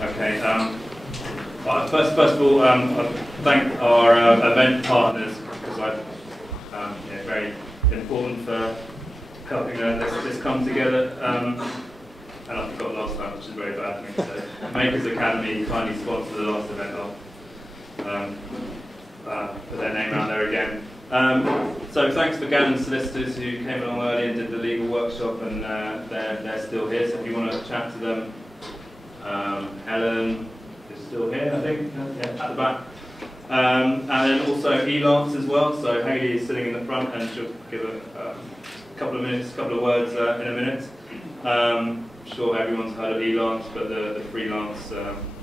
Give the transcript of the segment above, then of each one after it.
Okay. Well, first of all, I thank our event partners because very important for helping this come together. And I forgot last time, which is very bad of me. So Makers Academy kindly sponsored the last event. I'll put their name out there again. So thanks for Gannon Solicitors who came along early and did the legal workshop, and they're still here. So if you want to chat to them, Helen is still here, I think, yeah, at the back. And then also Elance as well. So Hayley is sitting in the front, and she'll give a couple of words in a minute. I'm sure everyone's heard of Elance, but the freelance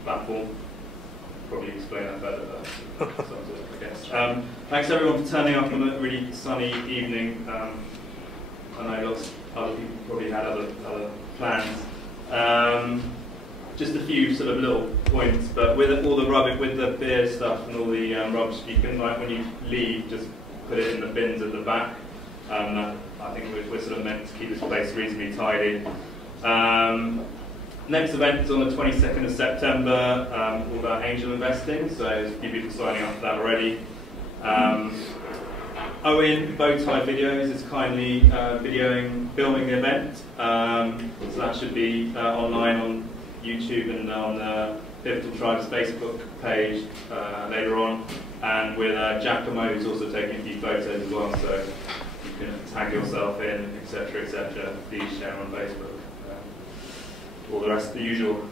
platform. Probably explain that better, I guess. Thanks everyone for turning up on a really sunny evening. I know lots of other people probably had other plans. Just a few sort of little points, but with all the rubbish, with the beer stuff and all the rubbish, you can, like, when you leave, just put it in the bins at the back. I think we're sort of meant to keep this place reasonably tidy. Next event is on the 22nd of September, all about angel investing, so there's a few people signing up for that already. Owen Bowtie Videos is kindly filming the event, so that should be online on YouTube and on the Pivotal Tribes Facebook page later on, and with Giacomo, who's also taking a few photos as well, so you can tag yourself in, etc., etc. Please share on Facebook. All the rest of the usual.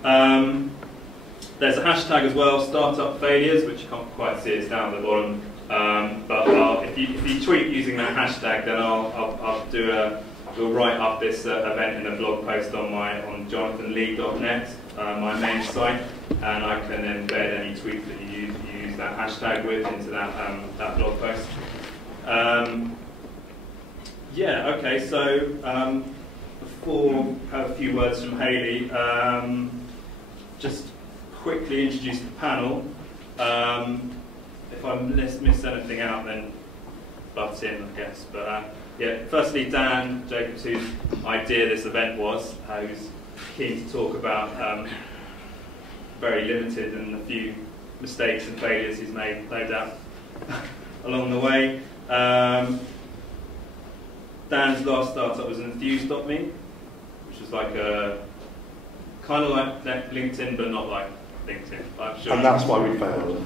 There's a hashtag as well, startup failures, which you can't quite see, it's down at the bottom. But if you tweet using that hashtag, then we'll write up this event in a blog post on jonathanlee.net, my main site, and I can embed any tweets that you use that hashtag with into that blog post. Yeah. Okay. So. Before I have a few words from Hayley, just quickly introduce the panel. If I miss anything out, then butt in, I guess. But yeah, firstly, Dan Jacobs, whose idea this event was, who's keen to talk about very limited and a few mistakes and failures he's made, no doubt, along the way. Dan's last startup was Enthuse.me, which is like kind of like LinkedIn, but not like LinkedIn. I'm sure. And that's why we failed.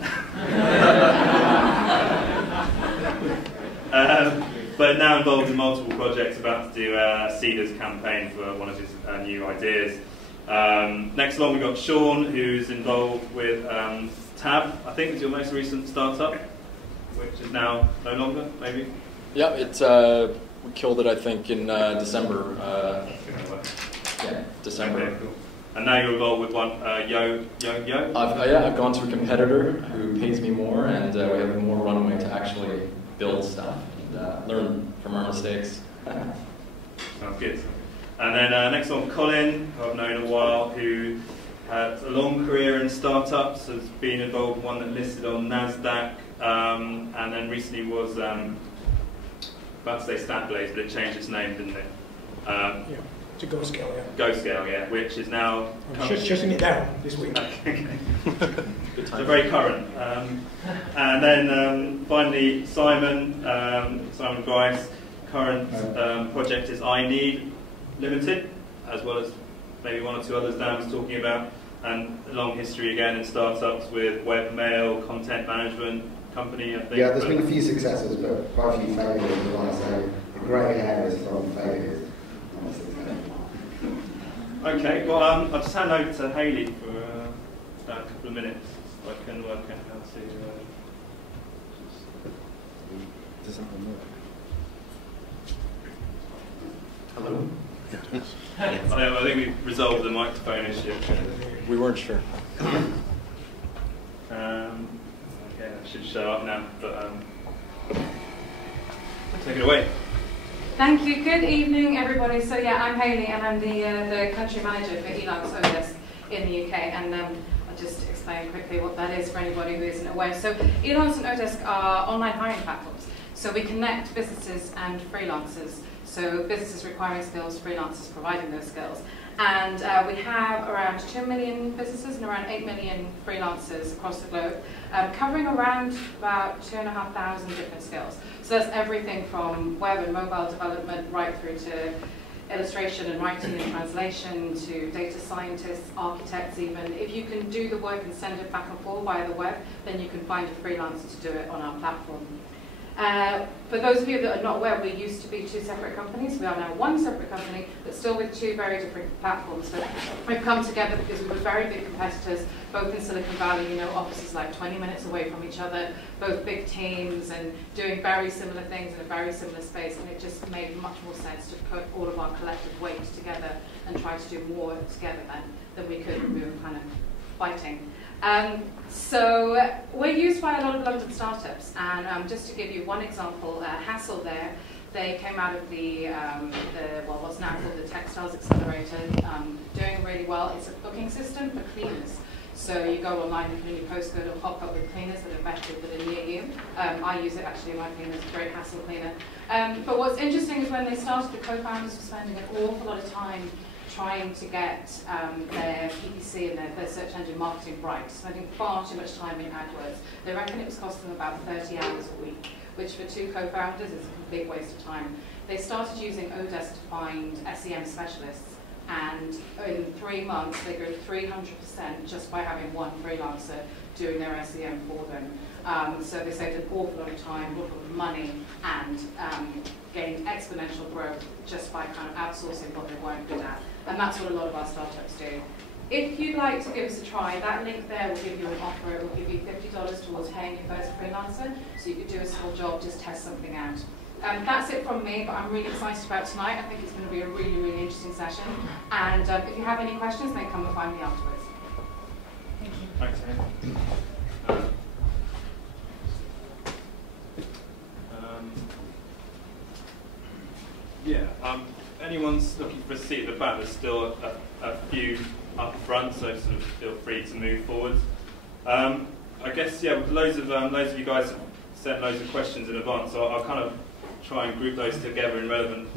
But now involved in multiple projects, about to do a Seeders campaign for one of his new ideas. Next along we've got Sean, who's involved with Tab, I think is your most recent startup, which is now no longer, maybe? Yeah, it's... we killed it, I think, in December. Yeah, December. Okay, cool. And now you're involved with one, Yo. I've gone to a competitor who pays me more, and we have more runway to actually build stuff and learn from our mistakes. Sounds good. And then next on Colin, who I've known a while, who had a long career in startups, has been involved in one that listed on NASDAQ, and then recently was about to say StatBlaze, but it changed its name, didn't it? Yeah, to GoScale, yeah. GoScale, yeah, which is now... shutting it down this week. Okay. So very current. And then finally, Simon Grice, current project is iNeed Limited, as well as maybe one or two others Dan was talking about, and a long history again in startups with webmail, content management, company, I think. Yeah, there's been a few successes, but quite a few failures. I want to say the grey hair is from failures. Okay, well, I'll just hand over to Hayley for about a couple of minutes, so I can work out how to. Does that one work? Hello? I think we've resolved the microphone issue. We weren't sure. Okay, that should show up now, but take it away. Thank you. Good evening, everybody. So yeah, I'm Hayley, and I'm the country manager for Elance Odesk in the UK. And I'll just explain quickly what that is for anybody who isn't aware. So Elance and Odesk are online hiring platforms. So we connect businesses and freelancers. So businesses requiring skills, freelancers providing those skills. And we have around 2 million businesses and around 8 million freelancers across the globe, covering around about 2,500 different skills. So that's everything from web and mobile development right through to illustration and writing and translation to data scientists, architects even. If you can do the work and send it back and forth via the web, then you can find a freelancer to do it on our platform. For those of you that are not aware, we used to be 2 separate companies. We are now 1 separate company, but still with 2 very different platforms. So we've come together because we were very big competitors, both in Silicon Valley, you know, offices like 20 minutes away from each other, both big teams and doing very similar things in a very similar space. And it just made much more sense to put all of our collective weight together and try to do more together than we could when we were kind of fighting. So we're used by a lot of London startups, and just to give you one example, Hassel there, they came out of well, what's now called the Textiles Accelerator, doing really well. It's a booking system for cleaners. So you go online, you put in your postcode, it'll pop up with cleaners that are vetted that are near you. I use it actually in my cleaner, it's a great Hassel cleaner. But what's interesting is when they started, the co-founders were spending an awful lot of time trying to get their PPC and their search engine marketing right, spending far too much time in AdWords. They reckon it was costing them about 30 hours a week, which for 2 co-founders is a complete waste of time. They started using Odesk to find SEM specialists, and in 3 months they grew 300% just by having 1 freelancer doing their SEM for them. So they saved an awful lot of time, an awful lot of money, and gained exponential growth just by kind of outsourcing what they weren't good at. And that's what a lot of our startups do. If you'd like to give us a try, that link there will give you an offer. It will give you $50 towards paying your first freelancer, so you could do a small job, just test something out. That's it from me, but I'm really excited about tonight. I think it's going to be a really, really interesting session. And if you have any questions, then come and find me afterwards. Thank you. Thanks, Amy. Anyone's looking for a seat at the back, there's still a few up front, so sort of feel free to move forward. I guess, yeah, loads of you guys have sent loads of questions in advance, so I'll kind of try and group those together in relevant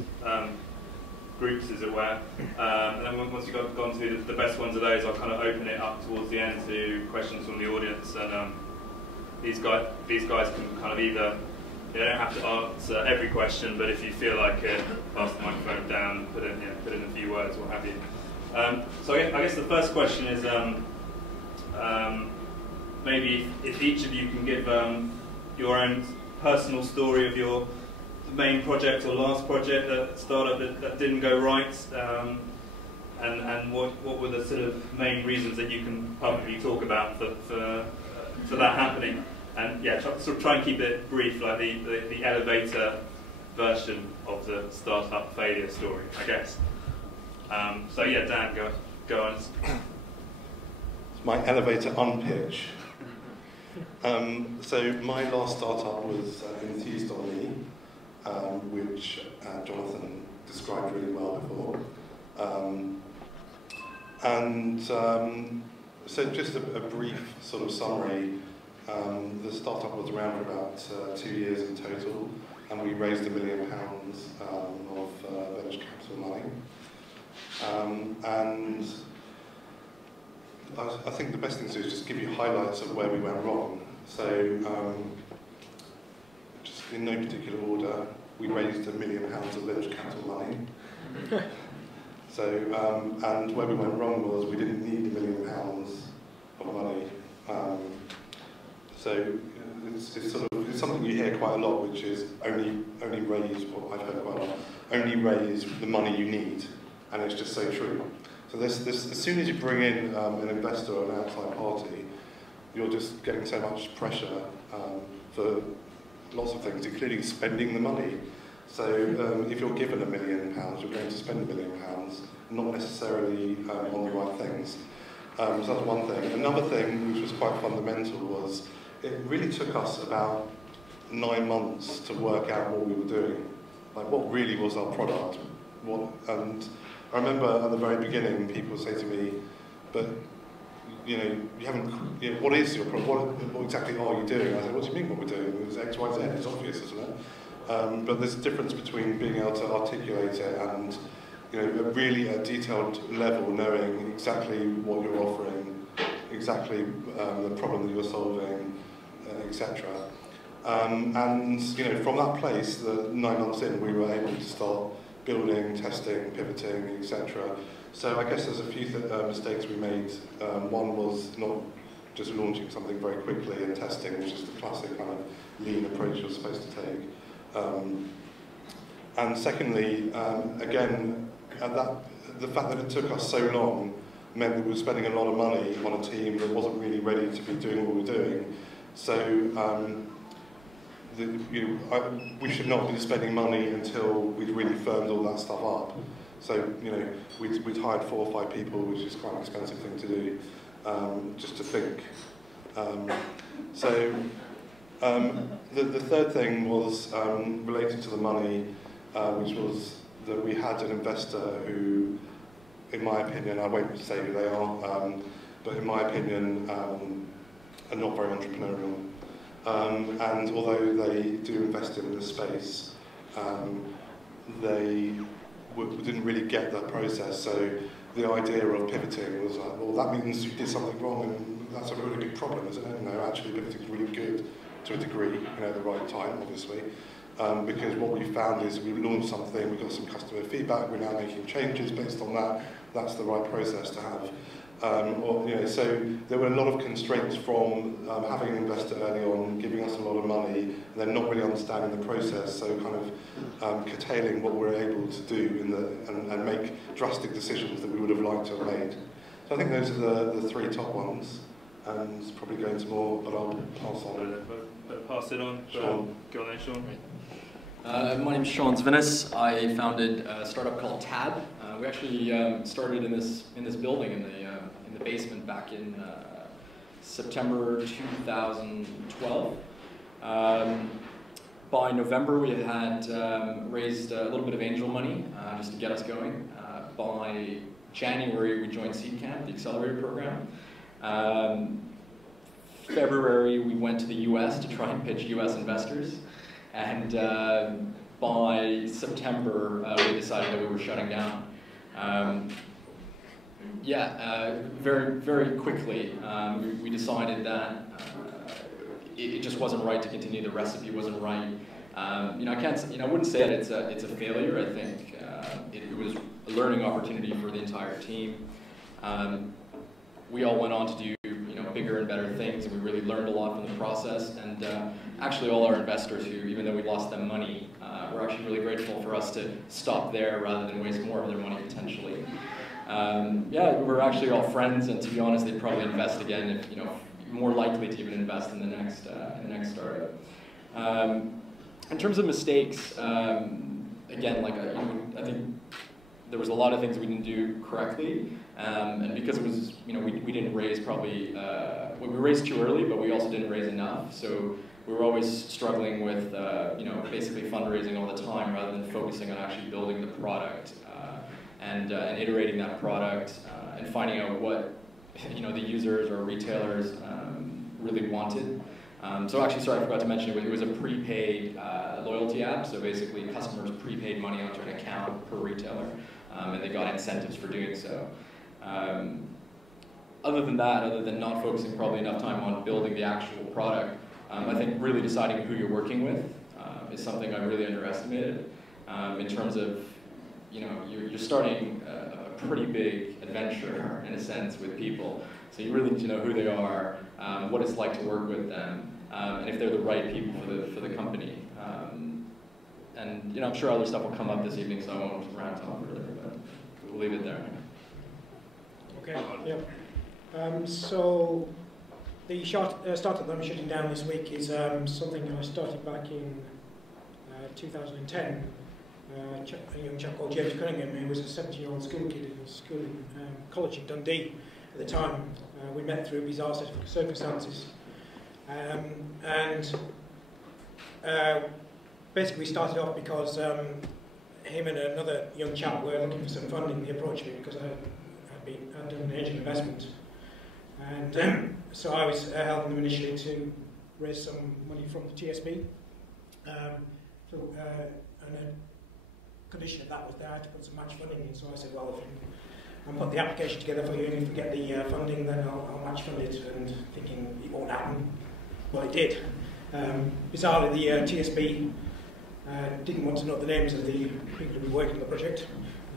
groups, as it were. And then once you've gone through the best ones of those, I'll kind of open it up towards the end to questions from the audience. And these guys can kind of either, you don't have to answer every question, but if you feel like it, pass the microphone down, put in a few words, what have you. So I guess the first question is maybe if each of you can give your own personal story of your main project or last project, that startup that didn't go right, and what were the sort of main reasons that you can publicly talk about for that happening. And yeah, sort of try and keep it brief, like the elevator version of the startup failure story, I guess. So yeah, Dan, go on. My elevator unpitch. So my last startup was Enthused on Me, which Jonathan described really well before. So just a brief sort of summary. The startup was around for about 2 years in total, and we raised £1 million of venture capital money. And I think the best thing to do is just give you highlights of where we went wrong. So, just in no particular order, we raised £1 million of venture capital money. So, and where we went wrong was we didn't need £1 million of money. So it's something you hear quite a lot, which is only raise, what I've heard quite a lot, only raise the money you need, and it's just so true. So as soon as you bring in an investor or an outside party, you're just getting so much pressure for lots of things, including spending the money. So if you're given £1 million, you're going to spend £1 million, not necessarily on the right things. So that's one thing. Another thing, which was quite fundamental, was it really took us about 9 months to work out what we were doing, like what really was our product. And I remember at the very beginning, people would say to me, "But you know, you haven't. You know, what is your product? What exactly are you doing?" I said, "What do you mean? What we're doing? It was X, Y, Z. It's obvious, isn't it?" But there's a difference between being able to articulate it and really a detailed level, knowing exactly what you're offering, exactly the problem that you're solving, etc. And from that place, 9 months in, we were able to start building, testing, pivoting, etc. So I guess there's a few mistakes we made. One was not just launching something very quickly and testing, which is the classic kind of lean approach you're supposed to take. And secondly, again, the fact that it took us so long meant that we were spending a lot of money on a team that wasn't really ready to be doing what we were doing. So we should not be spending money until we'd really firmed all that stuff up. So we'd hired 4 or 5 people, which is quite an expensive thing to do, just to think. The third thing was related to the money, which was that we had an investor who, in my opinion, I won't say who they are, but in my opinion, are not very entrepreneurial. And although they do invest in this space, they didn't really get that process. So the idea of pivoting was like, well, that means you did something wrong, and that's a really big problem, isn't it? No, actually, pivoting is really good to a degree, at the right time, obviously. Because what we found is we launched something, we got some customer feedback, we're now making changes based on that. That's the right process to have. So there were a lot of constraints from having an investor early on, giving us a lot of money, and then not really understanding the process, so kind of curtailing what we're able to do and make drastic decisions that we would have liked to have made. So I think those are the 3 top ones, and probably go into more, but I'll pass on. Pass it on. Sean. Go on then, Sean. My name is Sean Zvinis. I founded a startup called Tab. We actually started in this building in the basement back in September 2012. By November, we had raised a little bit of angel money just to get us going. By January, we joined Seed Camp, the accelerator program. February, we went to the US to try and pitch US investors. And by September, we decided that we were shutting down. Very, very quickly, we decided that it just wasn't right to continue. The recipe wasn't right. I wouldn't say that it's a failure. I think it was a learning opportunity for the entire team. We all went on to do bigger and better things, and we really learned a lot from the process. And actually, all our investors who, even though we lost them money, were actually really grateful for us to stop there rather than waste more of their money potentially. We're actually all friends, and to be honest, they'd probably invest again if more likely to even invest in the next startup. In terms of mistakes, again, I think there was a lot of things we didn't do correctly, and because it was, we didn't raise probably, we raised too early, but we also didn't raise enough. So we were always struggling with, basically fundraising all the time rather than focusing on actually building the product and iterating that product and finding out what, the users or retailers really wanted. So actually, sorry, I forgot to mention it was a prepaid loyalty app. So basically, customers prepaid money onto an account per retailer, and they got incentives for doing so. Other than not focusing probably enough time on building the actual product, I think really deciding who you're working with is something I really underestimated. In terms of, you're starting a pretty big adventure in a sense with people. So you really need to know who they are, what it's like to work with them, and if they're the right people for the company. And I'm sure other stuff will come up this evening, so I won't rant on further, but we'll leave it there. Okay, yeah. So the startup that I'm shutting down this week is something I started back in 2010. A young chap called James Cunningham, who was a 17-year-old school kid in college in Dundee at the time. We met through bizarre circumstances. Basically we started off because him and another young chap were looking for some funding. They approached me because I'd done an angel investment. And so I was helping them initially to raise some money from the TSB. And a condition of that was that I had to put some match funding in. So I said, well, if I'll put the application together for you, and if we get the funding, then I'll match fund it, and thinking it won't happen. Well, it did. Bizarrely, the TSB didn't want to know the names of the people who were working on the project,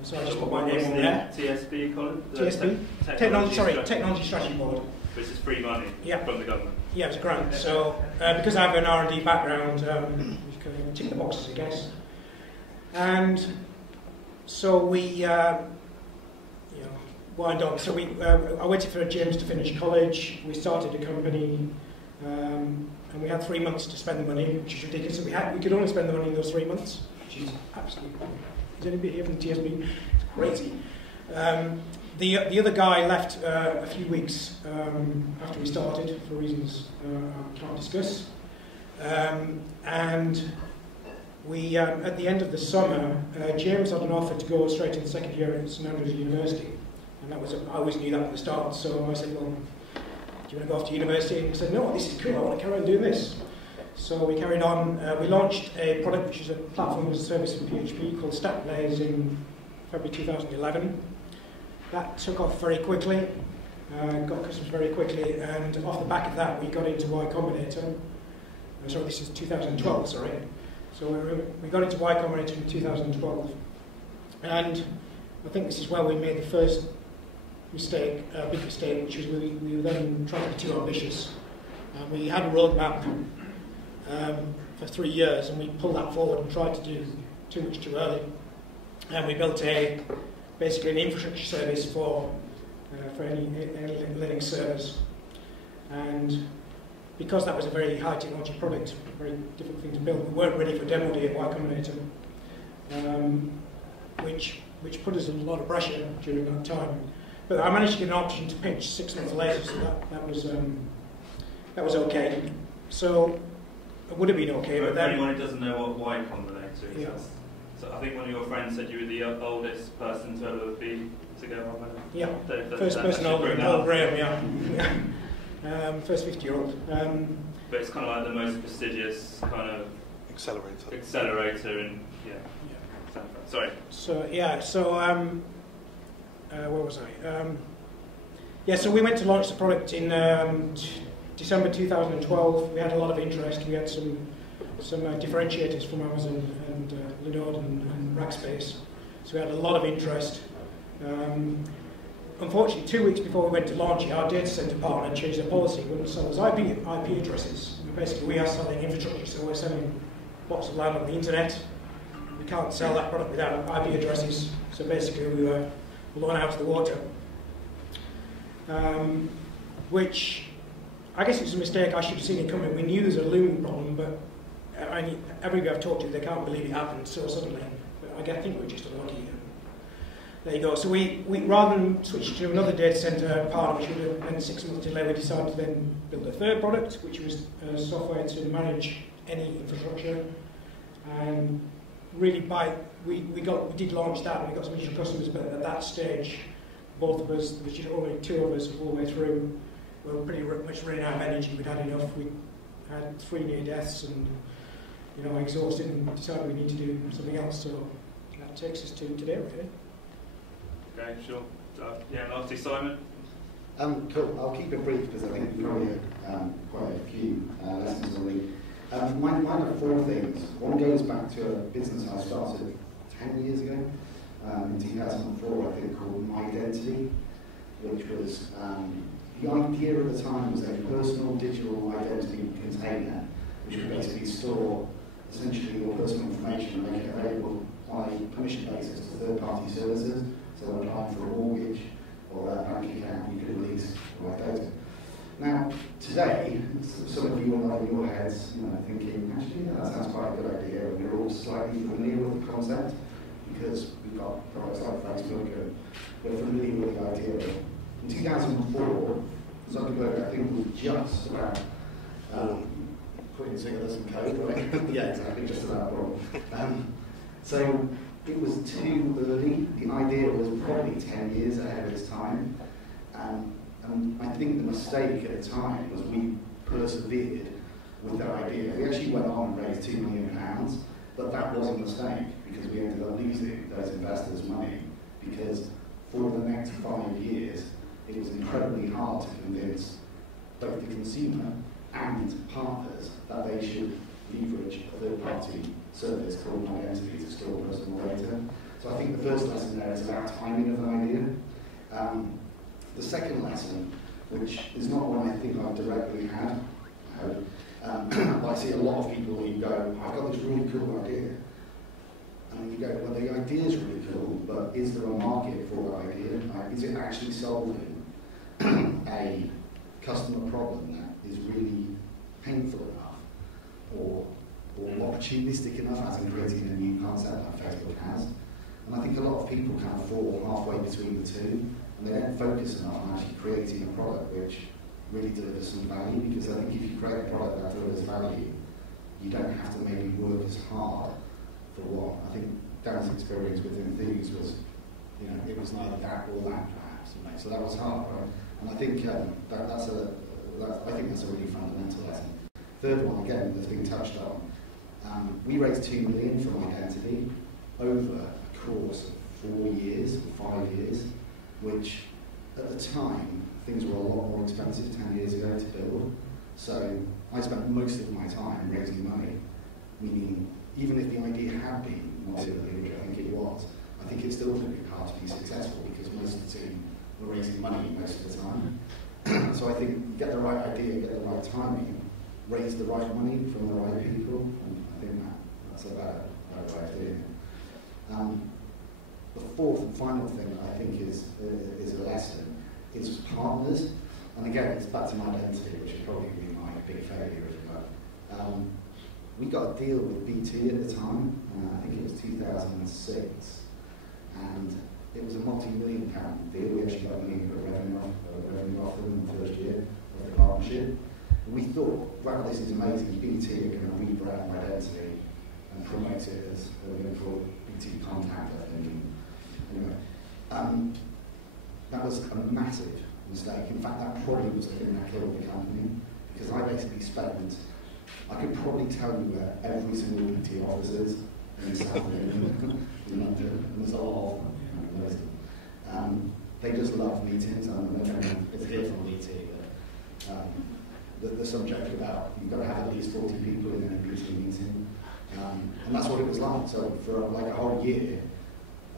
so I just put my name on there. TSB, Colin? TSB? Technology Strategy Board. Which is free money from the government. Yeah, it was a grant. So, because I have an R&D background, you can tick the boxes, I guess. And so we wind on. So I waited for James to finish college. We started a company, and we had 3 months to spend the money, which is ridiculous. We could only spend the money in those 3 months, which is absolutely. Is anybody here from the TSB? It's crazy. The other guy left a few weeks after we started for reasons I can't discuss, and we at the end of the summer, James had an offer to go straight in the second year at St Andrews University. And that was, I always knew that at the start, so I said, well, do you want to go off to university? And he said, no, this is cool, I want to carry on doing this. So we carried on. We launched a product which is a platform as a service in PHP called StackBlaze in February 2011. That took off very quickly, got customers very quickly, and off the back of that we got into Y Combinator. Sorry, this is 2012, sorry. So we got into Y Combinator in 2012. And I think this is where we made the first mistake, big mistake, which was we were then trying to be too ambitious. We had a roadmap for 3 years, and we pulled that forward and tried to do too much too early. And we built basically an infrastructure service for any Linux servers. And because that was a very high technology product, a very difficult thing to build, we weren't ready for demo day at Y Combinator, which put us in a lot of pressure during that time. But I managed to get an option to pitch 6 months later, so that was okay. So it would have been okay. But for anyone who doesn't know what Y Combinator is, yeah. So I think one of your friends said you were the oldest person to ever be to go on there. Yeah, first person older, Paul Graham, yeah. First 50-year-old. But it's kind of like the most prestigious kind of accelerator in Sorry. So yeah, so where was I? Yeah, so we went to launch the product in December 2012. We had a lot of interest. We had some differentiators from Amazon and Linode and Rackspace. So we had a lot of interest. Unfortunately, 2 weeks before we went to launch it, our data center partner changed their policy. We wouldn't sell us IP addresses. Basically, we are selling infrastructure, so we're selling blocks of land on the internet. We can't sell that product without IP addresses. So basically, we were blown out of the water. Which, I guess it's a mistake. I should have seen it coming. We knew there's a looming problem, but everybody I've talked to, they can't believe it happened so suddenly. But I think we're just unlucky. There you go. So we rather than switch to another data center partner, which would have been 6 months delay, we decided to then build a third product, which was software to manage any infrastructure. And really, we did launch that, and we got some initial customers, but at that stage, both of us, which is only 2 of us all the way through, were pretty much running out of energy. We'd had enough. We had 3 near deaths, and exhausted, and decided we need to do something else. So that takes us to today, really. Okay, sure. Yeah, lastly, Simon. Cool. I'll keep it brief because I think we've probably had quite a few lessons already. Mine are 4 things. One goes back to a business I started 10 years ago, in 2004, I think, called MyIdentity, which was, the idea at the time was a personal digital identity container, which would basically store essentially your personal information and make it available on a permission basis to third-party services. So when applying for a mortgage or a bank account, you could release the right data. Now, today, some of you will know in your heads, thinking, actually, that sounds quite a good idea, and we're all slightly familiar with the concept because we've got products like Facebook and we're familiar with the idea. In 2004, Zuckerberg, I think, was just about putting together some code, right? Yeah, exactly, just about wrong. So it was too early. The idea was probably 10 years ahead of its time. And I think the mistake at the time was we persevered with that idea. We actually went on and raised £2 million, But that was a mistake, because we ended up losing those investors money, because for the next 5 years, it was incredibly hard to convince both the consumer and partners that they should leverage a third-party service called an identity to store personal data. So I think the first lesson there is about timing of an idea. The second lesson, which is not one I think I've directly had, but I see a lot of people who go, I've got this really cool idea. And you go, well, the idea is really cool, but is there a market for that idea? Is it actually solving a customer problem that is really painful enough or opportunistic enough, as in creating a new concept like Facebook has? And I think a lot of people kind of fall halfway between the two, and they don't focus enough on actually creating a product which really delivers some value, because I think if you create a product that delivers value, you don't have to maybe work as hard for what. I think Dan's experience with Enthuse was, it was neither that or that, perhaps. So that was hard, right? And I think that's a really fundamental lesson. Third one, again, that's been touched on. We raised $2 million from Identity over a course of 4 years, 5 years, which at the time things were a lot more expensive 10 years ago to build. So I spent most of my time raising money, meaning even if the idea had been $2 million, which I think it was, I think it still would have been hard to be successful because most of the team were raising money most of the time. So I think get the right idea, get the right timing, raise the right money from the right people, and I think that's a better way of doing it. The fourth and final thing that I think is a lesson is partners. And again, it's back to my identity, which is probably been my big failure as well. We got a deal with BT at the time, I think it was 2006, and it was a multi-million pound deal. We actually got $1 million revenue off them in the first year of the partnership. And we thought, wow, this is amazing. BT are going to rebrand Identity and promote it as they're going to call it BT Contact, I think. Anyway, that was a massive mistake. In fact, that probably was the thing that killed the company, because I basically spent, I could probably tell you where every single BT office is in South London, and there's a lot of them. They just love meetings, and it's here from BT. The subject about you've got to have at least 40 people in a BT meeting, and that's what it was like. So for like a whole year,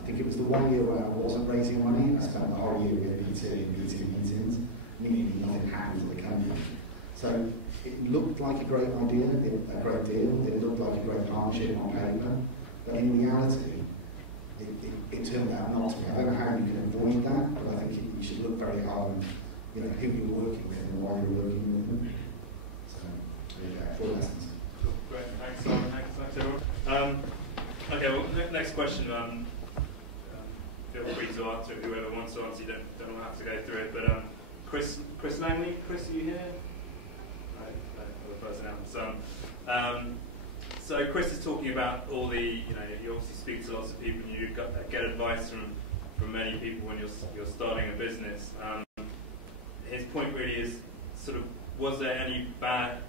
I think it was the 1 year where I wasn't raising money. I spent the whole year with BT and BT meetings, meaning nothing happened to the company. So it looked like a great idea, a great deal. It looked like a great partnership on paper, but in reality, it turned out not to be. I don't know how you can avoid that, but I think you should look very hard on who you're working with and why you're working with them. So there you go, 4 lessons. Cool. Great, thanks Simon, thanks everyone. Okay, well, next question. Feel free to answer it, whoever wants to answer, you don't all have to go through it, but Chris Langley, Chris, are you here? Other person else. So Chris is talking about all the, you obviously speak to lots of people and you get advice from many people when you're starting a business. His point really is sort of, was there any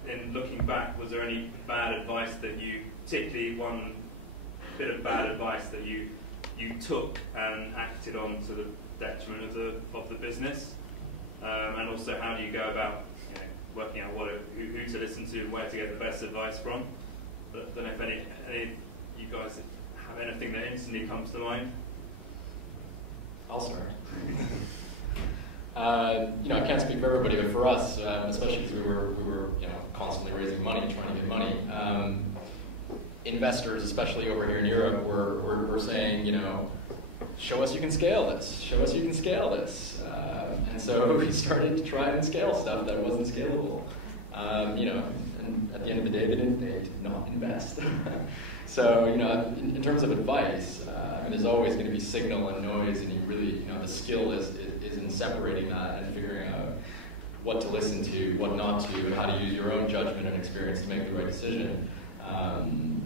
in looking back, was there any bad advice that you, particularly one bit of bad advice that you took and acted on to the detriment of the business? And also, how do you go about working out who to listen to and where to get the best advice from? But I don't know if any of you guys have anything that instantly comes to mind. I'll start. I can't speak for everybody, but for us, especially because we were constantly raising money, trying to get money. Investors, especially over here in Europe, were saying, show us you can scale this. Show us you can scale this. And so we started to try and scale stuff that wasn't scalable. And at the end of the day, they did not invest. So, in terms of advice, there's always going to be signal and noise, and you really, the skill is in separating that and figuring out what to listen to, what not to, and how to use your own judgment and experience to make the right decision. And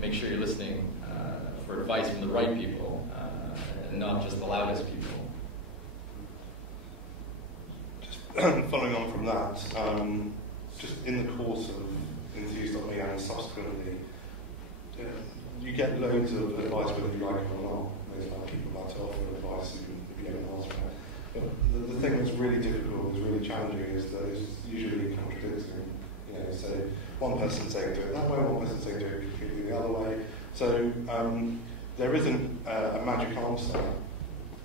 make sure you're listening for advice from the right people, and not just the loudest people. Just following on from that, just in the course of Enthuse.me and subsequently, you get loads of advice whether you like it or not. There's like people like to offer advice if you don't ask for it. But the thing that's really difficult, that's really challenging, is that it's usually contradicting. So one person saying do it that way, one person saying do it completely the other way. So there isn't a magic answer,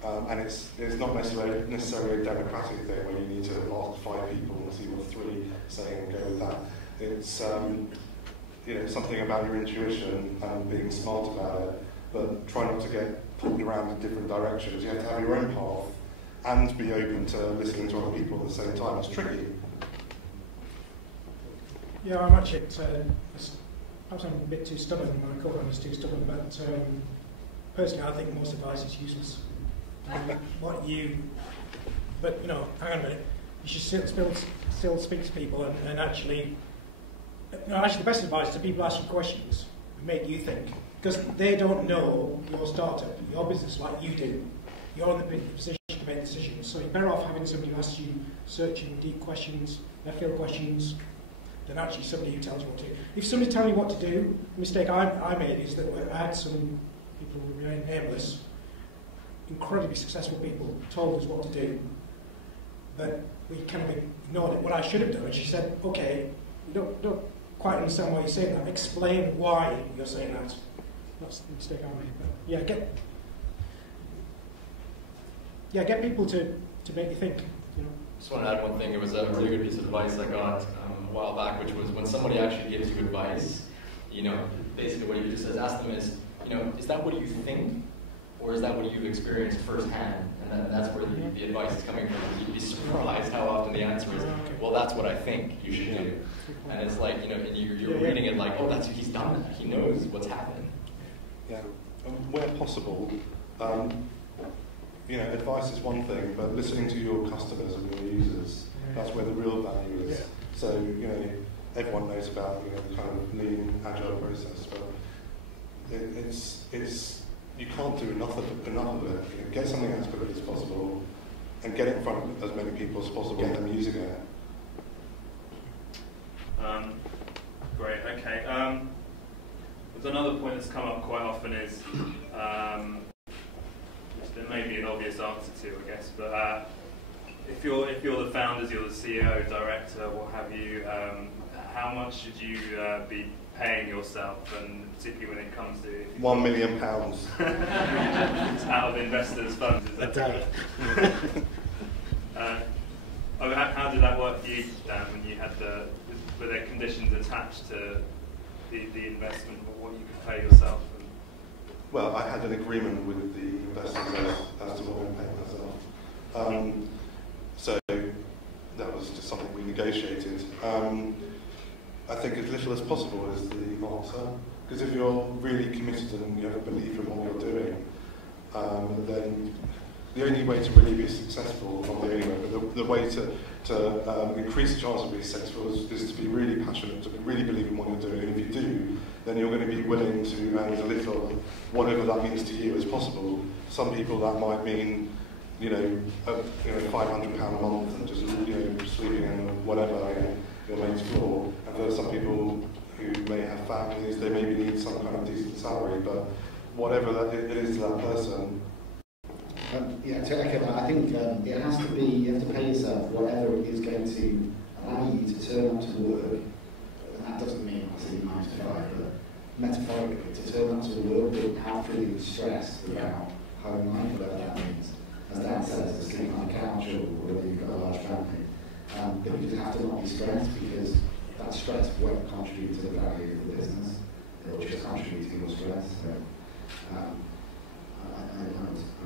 and it's not necessarily a democratic thing where you need to ask 5 people and see what 3 say and go with that. It's something about your intuition and being smart about it, but try not to get pulled around in different directions. You have to have your own path and be open to listening to other people at the same time. It's tricky. Yeah, I'm actually, perhaps I'm a bit too stubborn, my co-founder is too stubborn, but personally I think most advice is useless. But hang on a minute, you should still speak to people and actually, actually the best advice is that people ask you questions and make you think, because they don't know your startup, your business like you do. You're in the position to make decisions, so you're better off having somebody who asks you searching, deep questions, left field questions, than actually somebody who tells you what to do. If somebody's telling you what to do, the mistake I made is that I had some people who remain nameless, incredibly successful people, told us what to do, but we kind of ignored it. What I should have done, she said, okay, you don't quite understand why you're saying that. Explain why you're saying that. That's the mistake I made. But yeah, get people to make you think. Just want to add one thing. It was a really good piece of advice I got a while back, which was when somebody actually gives you advice, basically what you just says, ask them is that what you think, or is that what you've experienced firsthand? And that's where the advice is coming from. You'd be surprised how often the answer is, well, that's what I think you should do. And it's like, and you're reading it like, oh, he's done that. He knows what's happening. Yeah, where possible, advice is one thing, but listening to your customers and your users, that's where the real value is. So, everyone knows about the kind of lean, agile process, but it's you can't do enough of it. Get something as quickly as possible and get it in front of as many people as possible, get them using it. Great, okay. There's another point that's come up quite often is, there may be an obvious answer to, I guess, but if you're the founders, you're the CEO, director, what have you, how much should you be paying yourself, and particularly when it comes to £1 million out of investors' funds? Is that day. How did that work for you, Dan, when you had were there conditions attached to the investment, or what you could pay yourself? Well, I had an agreement with the investors as to what I paid myself. So that was just something we negotiated. I think as little as possible is the answer, because if you're really committed and you have a belief in what you're doing, then the only way to really be successful, not the only way, but the way to increase the chance of being successful is to be really passionate, to really believe in what you're doing. And if you do, then you're going to be willing to earn as little, whatever that means to you, as possible. Some people that might mean, £500 a month and just sleeping in whatever your mate's floor. And for some people who may have families, they maybe need some kind of decent salary. But whatever it is to that person. To echo that, I think it has to be, you have to pay yourself whatever is going to allow you to turn up to work, and that doesn't mean obviously 9 to 5, but metaphorically, to turn up to work without feeling stressed about home life, whatever that means. As Dan says, to sleep on a couch or whether you've got a large family. But you have to not be stressed, because that stress won't contribute to the value of the business, it will just contribute to your stress. So, I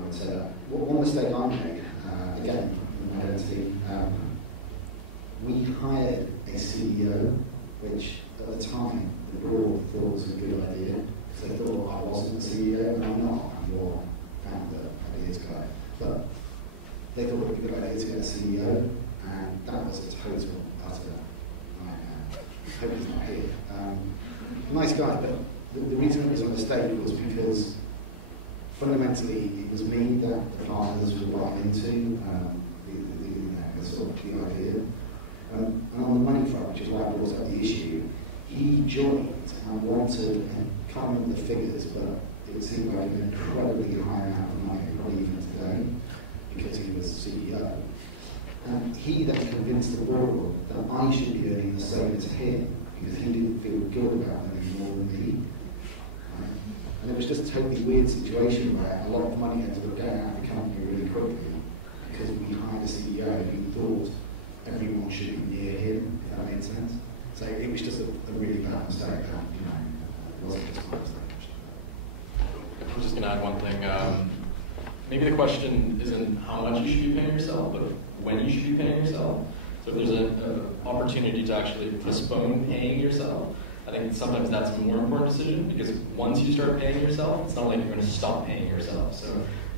would say that. One mistake I made, again, in identity, we hired a CEO, which at the time the board thought was a good idea, because they thought I wasn't the CEO, and I'm not, I'm more founder, ideas guy. But they thought it would be a good idea to get a CEO, and that was a total utter nightmare. I hope he's not here. Nice guy, but the reason it was a mistake was because fundamentally, it was me that the partners were brought into the sort of key idea. And on the money front, which is why I brought up the issue, he joined and wanted a can't remember the figures, but it seemed like an incredibly high amount of money, probably even today, because he was CEO. And he then convinced the board that I should be earning the same as him, because he didn't feel good about earning more than me. And it was just a totally weird situation where a lot of money ended up going out of the company really quickly because we hired a CEO who thought everyone should be near him, if that made sense. So it was just a really bad mistake that, it wasn't just my mistake. I'm just going to add one thing. Maybe the question isn't how much you should be paying yourself, but when you should be paying yourself. So if there's an opportunity to actually postpone paying yourself, I think sometimes that's a more important decision, because once you start paying yourself, it's not like you're going to stop paying yourself. So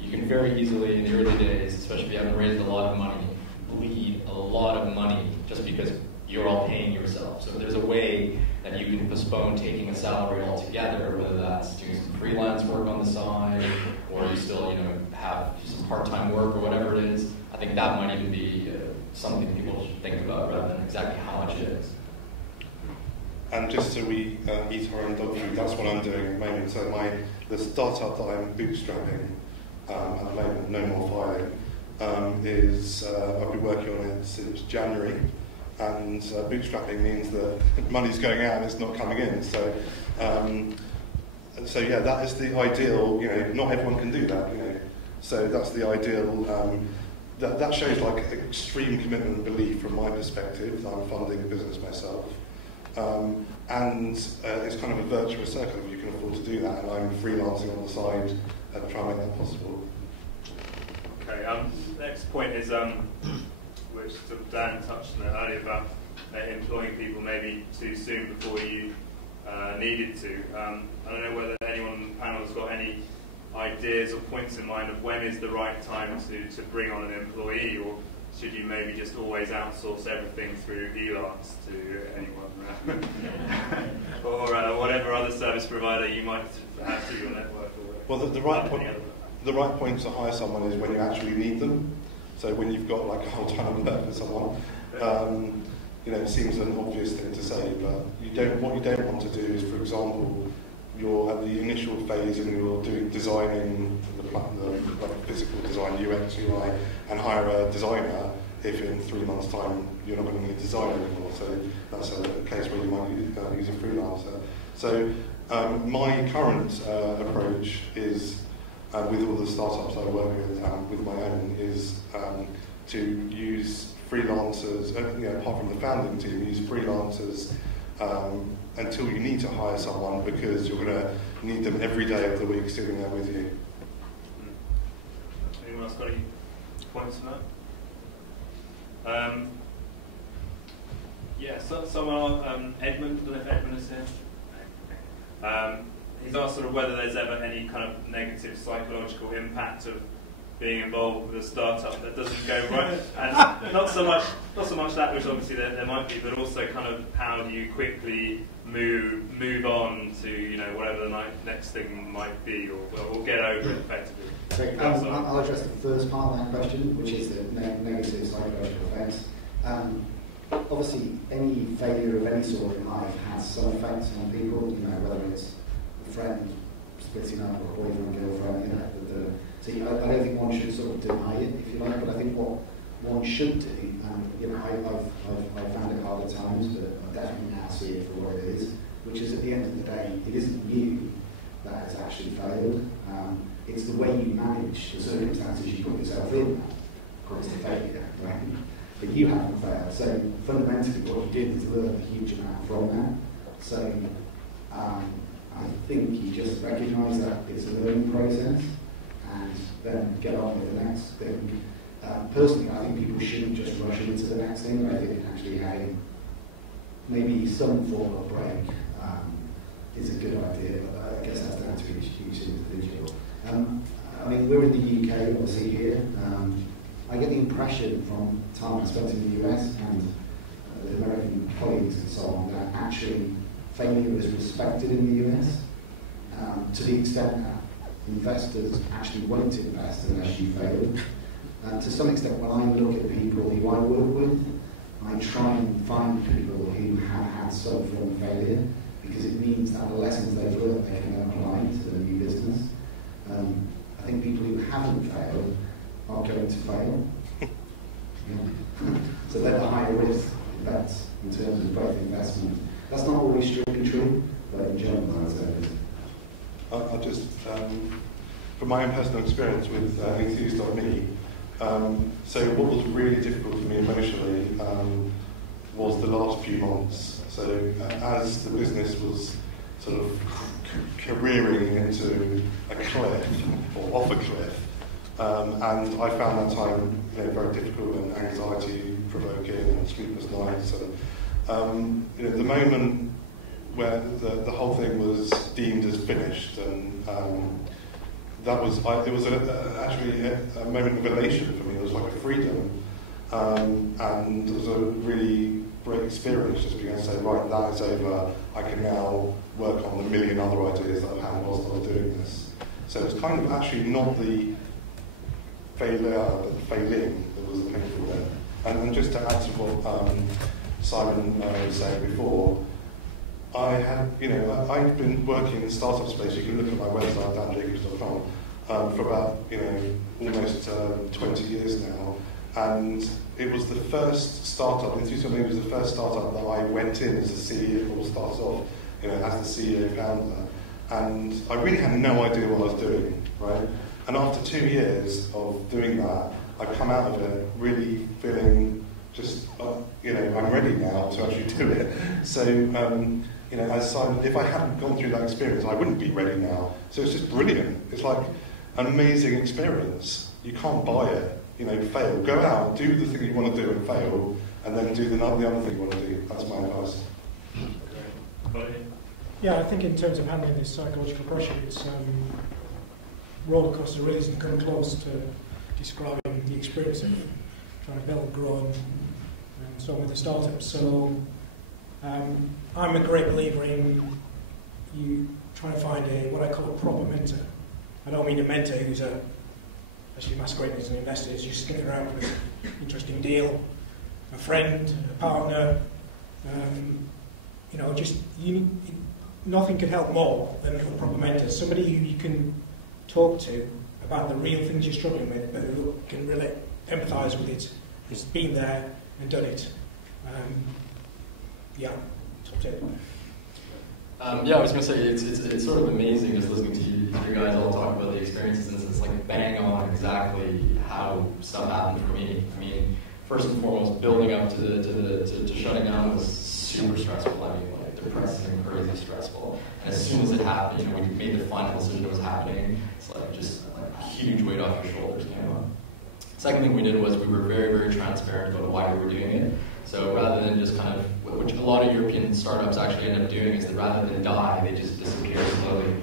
you can very easily, in the early days, especially if you haven't raised a lot of money, bleed a lot of money just because you're all paying yourself. So if there's a way that you can postpone taking a salary altogether, whether that's doing some freelance work on the side, or you still, have some part-time work or whatever it is, I think that might even be something people should think about rather than exactly how much it is. And just so we eat our own dog food, that's what I'm doing at the moment. So the startup that I'm bootstrapping at the moment, No More Filing, is I've been working on it since January, and bootstrapping means that money's going out and it's not coming in. So, so yeah, that is the ideal. Not everyone can do that. So that's the ideal. That shows like extreme commitment and belief from my perspective. I'm funding a business myself. And it's kind of a virtuous circle if you can afford to do that, and I'm freelancing on the side and trying to make that possible. Okay, next point is, which sort of Dan touched on it earlier, about employing people maybe too soon before you needed to. I don't know whether anyone on the panel has got any ideas or points in mind of when is the right time to bring on an employee, or should you maybe just always outsource everything through Elance to anyone, or whatever other service provider you might have through your network? Or well, the right point to hire someone is when you actually need them. So when you've got like a whole ton of work for someone, it seems an obvious thing to say, but what you don't want to do is, for example, you're at the initial phase and you're designing the physical design, UX, UI, and hire a designer if in 3 months' time you're not going to need a designer anymore. So that's a case where you might use a freelancer. So my current approach is, with all the startups I work with my own, is to use freelancers, apart from the founding team, use freelancers until you need to hire someone, because you're going to need them every day of the week sitting there with you. Anyone else got any points on that? So someone, Edmund, I don't know if Edmund is here. He's asked sort of whether there's ever any kind of negative psychological impact of being involved with a startup that doesn't go right, and not so much that, which obviously there might be, but also kind of how do you quickly move on to whatever the next thing might be, or get over it effectively. So I'll address the first part of that question, which is the negative psychological effects. Obviously, any failure of any sort in life has some effects on people. Whether it's a friend splitting up, or a boyfriend, girlfriend. So I don't think one should sort of deny it, if you like, but I think what one should do, and I've found it hard at times, but I definitely now see it for what it is, which is at the end of the day, it isn't you that has actually failed. It's the way you manage the circumstances you put yourself in that caused the failure, right? But you haven't failed. So fundamentally, what you did is learn a huge amount from that. So I think you just recognise that it's a learning process, and then get on with the next thing. Personally, I think people shouldn't just rush into the next thing. I think actually having maybe some form of break is a good idea, but I guess that's down to each individual. We're in the UK, obviously here. I get the impression from time I spent in the US and the American colleagues and so on that actually failure is respected in the US to the extent that investors actually won't invest unless you fail. To some extent, when I look at people who I work with, I try and find people who have had some form of failure, because it means that the lessons they've learned they can apply to the new business. I think people who haven't failed are going to fail. So they're the higher risk bets in terms of growth investment. That's not always strictly true, but in general, I would say it is. I just, from my own personal experience with Enthused.me, so what was really difficult for me emotionally was the last few months. So as the business was sort of careering into a cliff, or off a cliff, and I found that time very difficult and anxiety-provoking and sleepless nights. And the moment where the whole thing was deemed as finished, and that was it was actually a moment of elation for me. It was like a freedom, and it was a really great experience just being able to say, right, that is over. I can now work on the million other ideas that I had whilst I was doing this. So it's kind of actually not the failure, but the failing that was the painful bit. And just to add to what Simon was saying before, I had, I've been working in the startup space. You can look at my website, danjacobs.com, for about, almost 20 years now. And it was the first startup, Enthused.me was the first startup that I went in as the CEO, or started off, as the CEO founder. And I really had no idea what I was doing, right? And after 2 years of doing that, I've come out of it really feeling just, I'm ready now to actually do it. So, as Simon, if I hadn't gone through that experience, I wouldn't be ready now. So it's just brilliant. It's like an amazing experience. You can't buy it. Fail. Go out, do the thing you want to do and fail, and then do the other thing you want to do. That's my advice. Yeah, I think in terms of handling this psychological pressure, it's roller coaster really isn't come close to describing the experience of trying to build, grow, and so on with the startups. So I'm a great believer in you trying to find what I call a proper mentor. I don't mean a mentor who's actually masquerading as an investor, is just sticking around for an interesting deal, a friend, a partner. Nothing could help more than a proper mentor, somebody who you can talk to about the real things you're struggling with, but who can really empathise with it, who's been there and done it. Top tip. I was going to say, it's sort of amazing just listening to you guys all talk about the experiences, and it's like bang on exactly how stuff happened for me. I mean, first and foremost, building up to shutting down was super stressful. I mean, like depressing and crazy stressful. And as soon as it happened, when you made the final decision it was happening, it's like just like a huge weight off your shoulders came on. Second thing we did was we were very, very transparent about why we were doing it. So rather than just kind of, which a lot of European startups actually end up doing, is that rather than die, they just disappear slowly.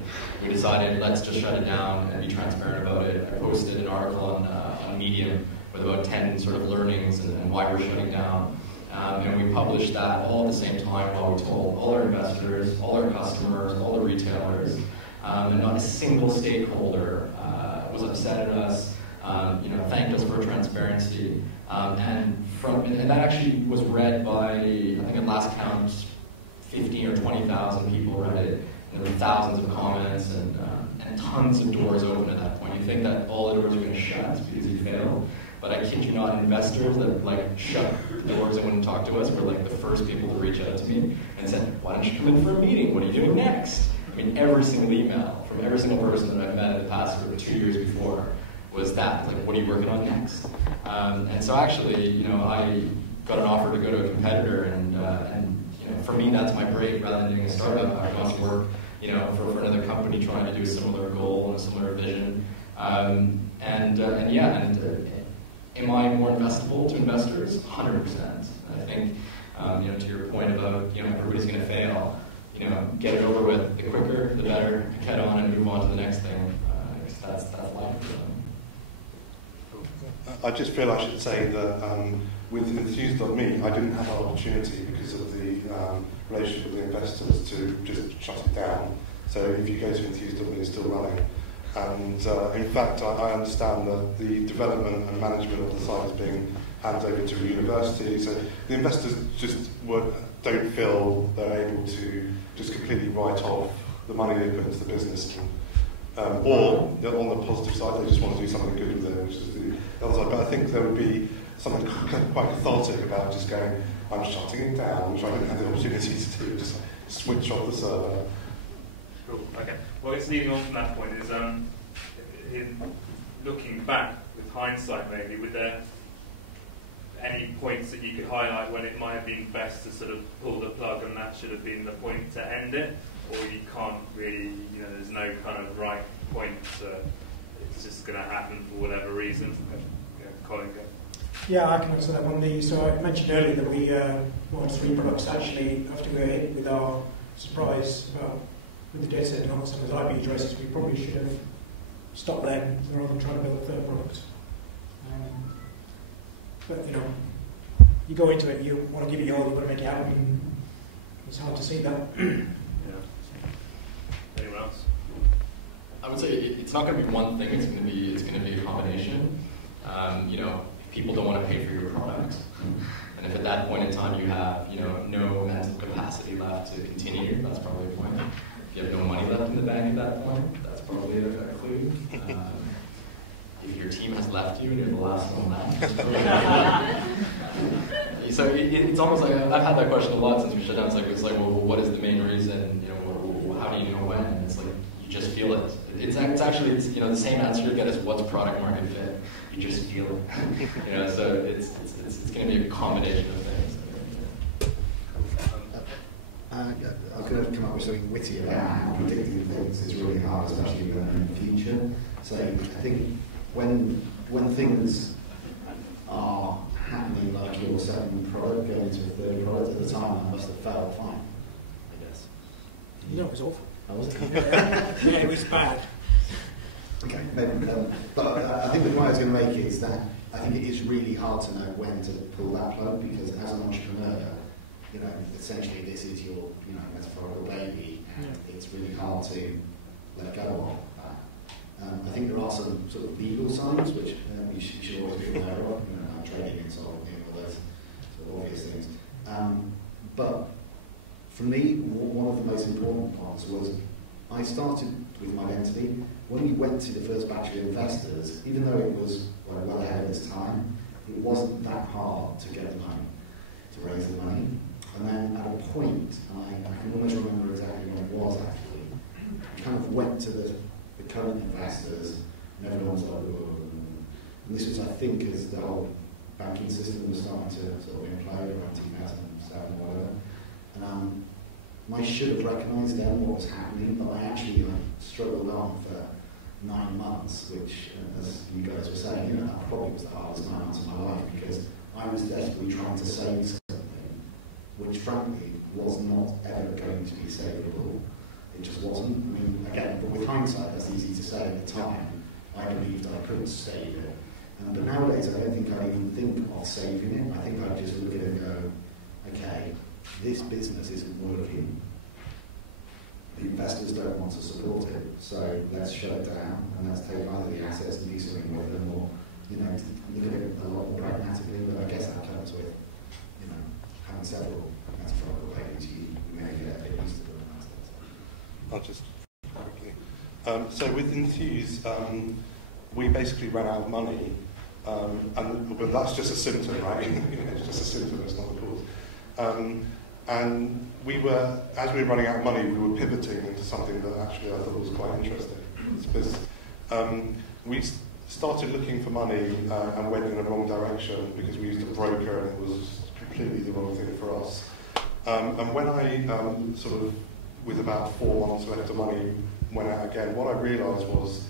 We decided, let's just shut it down and be transparent about it. I posted an article on Medium with about 10 sort of learnings and why we're shutting down. And we published that all at the same time while we told all our investors, all our customers, all the retailers, and not a single stakeholder was upset at us, thanked us for transparency. And that actually was read by, I think at last count, 15 or 20,000 people read it. And there were thousands of comments and tons of doors open at that point. You think that all the doors are going to shut because you failed. But I kid you not, investors that shut the doors and wouldn't talk to us were the first people to reach out to me and said, why don't you come in for a meeting? What are you doing next? I mean, every single email from every single person that I've met in the past 2 years before was that, what are you working on next? And so actually, I got an offer to go to a competitor, and for me, that's my break. Rather than doing a startup, I've gone to work, for another company trying to do a similar goal and a similar vision. Am I more investable to investors? 100%. I think, to your point about, everybody's going to fail. Get it over with. The quicker, the better. Head on and move on to the next thing. That's life. I just feel I should say that with Enthused.me, I didn't have an opportunity because of the relationship with the investors to just shut it down. So if you go to Enthused.me, it's still running. And in fact, I understand that the development and management of the site is being hands over to a university. So the investors just don't feel they're able to just completely write off the money they put into the business. Or on the positive side, they just want to do something good with it, which is the other side. But I think there would be something quite cathartic about just going, I'm shutting it down, which I didn't have the opportunity to do, just switch off the server. Cool. Okay. Well, it's leading on from that point is in looking back with hindsight, maybe, were there any points that you could highlight when it might have been best to sort of pull the plug and that should have been the point to end it? Or you can't really, there's no kind of right point to, it's just going to happen for whatever reason? Colin, go. Yeah, I can answer that one. So I mentioned earlier that we bought 3 products actually after we were hit with our surprise with the data set on some of the IP addresses. We probably should have stopped then rather than trying to build a third product. But you go into it, you want to give it your all, you want to make it happen, and it's hard to see that. Anyone else? I would say it's not going to be one thing. It's going to be a combination. If people don't want to pay for your product, and if at that point in time you have no mental capacity left to continue, that's probably a point. If you have no money left in the bank at that point, that's probably a clue. If your team has left you and you're the last one left. So it's almost like I've had that question a lot since we shut down. It's like, well, what is the main reason? How do you know when? And it's like you just feel it. It's actually the same answer you get as what's product market fit. You just feel it. So it's going to be a combination of things. I was going to come up with something witty about how predicting things is really hard, especially in the future. So I think when things are happening, like your second product going to a third product, at the time I must have felt fine, I guess. It was awful. Oh, was it? Yeah, it was bad. Okay, maybe, but I think the point I was going to make is that I think it is really hard to know when to pull that plug, because as an entrepreneur, essentially this is your metaphorical baby, and it's really hard to let go of that. I think there are some sort of legal signs which you should always be aware of, like trading and all those sort of obvious things. But for me, one of the most important parts was I started with my identity. When we went to the first batch of investors, even though it was well ahead of its time, it wasn't that hard to get the money, to raise the money. And then at a point, I can almost remember exactly when it was actually, I kind of went to the current investors, and everyone was like, whoa. And this was, I think, as the whole banking system was starting to sort of implode around 2007 or whatever. And I should have recognised then what was happening, but I actually struggled on for 9 months, which, as you guys were saying, that probably was the hardest 9 months of my life, because I was desperately trying to save something, which frankly was not ever going to be savable. It just wasn't. I mean, again, but with hindsight, that's easy to say. At the time, I believed I could save it. But nowadays, I don't think I even think of saving it. I think I just look at it and go, okay, this business isn't working. The investors don't want to support it, so let's shut it down and let's take either the assets and do something with them, or look at it a lot more pragmatically. But I guess that comes with having several metaphorical babies. You may get a bit used to them. I'll just quickly. So with Enthuse, we basically ran out of money, but that's just a symptom, right? It's just a symptom, it's not the cause. And as we were running out of money, we were pivoting into something that actually I thought was quite interesting. Because we started looking for money and went in the wrong direction because we used a broker and it was completely the wrong thing for us. And when I with about 4 months left of money, went out again, what I realised was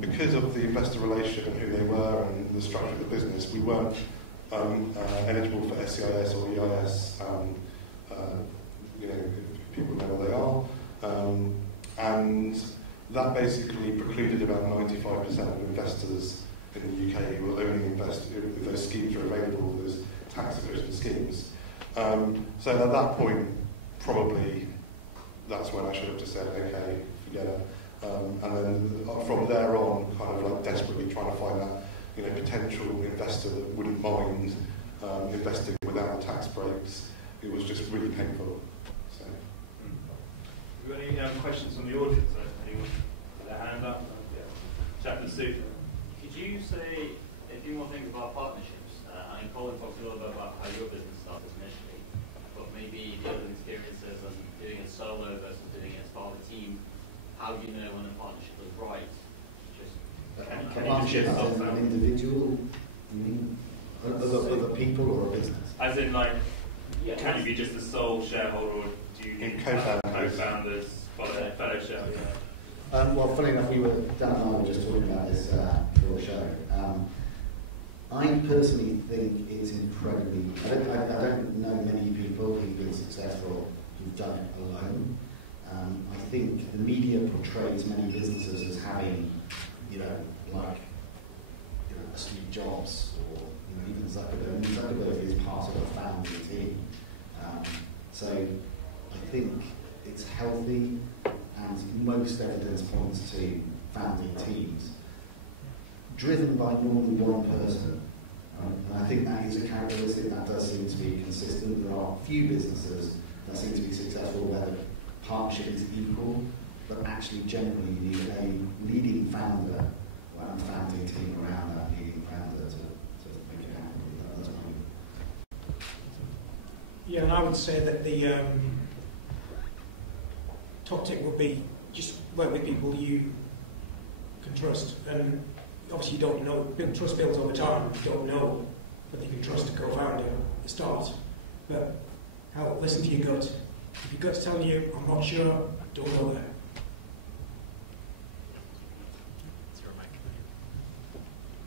because of the investor relation and who they were and the structure of the business, we weren't eligible for SCIS or EIS. If people know what they are, and that basically precluded about 95% of investors in the UK who will only invest if those schemes are available, those tax-efficient schemes. So at that point, probably that's when I should have just said, okay, forget it. And then from there on, kind of like desperately trying to find that potential investor that wouldn't mind investing without the tax breaks. It was just really painful. So. Have you got any questions from the audience? Anyone with their hand up? Yeah. Chapter Sue. Could you say a few more things about partnerships? I mean, Colin talked a little bit about how your business started initially, but maybe the other experiences and doing it solo versus doing it as part of a team. How do you know when a partnership is right? Just a partnership as an individual, you mean? Other people or a business? As in, like, can you be just a sole shareholder, or do you need co-founders, fellow shareholders? Well, funny enough, Dan and I were just talking about this for the show. I personally think it's incredibly. I don't know many people who've been successful who've done it alone. I think the media portrays many businesses as having, a Steve Jobs or even Zuckerberg. Zuckerberg is part of a founding team. So I think it's healthy, and most evidence points to founding teams driven by normally one person. And I think that is a characteristic that does seem to be consistent. There are few businesses that seem to be successful where the partnership is equal, but actually generally you need a leading founder and a founding team around that leading founder to make it happen. That's my view. Yeah, and I would say that the top tip would be just work with people you can trust. And obviously you don't know, trust builds over time. You don't know whether you can trust a co-founder at the start. But listen to your gut. If your gut's telling you, I'm not sure, don't go there.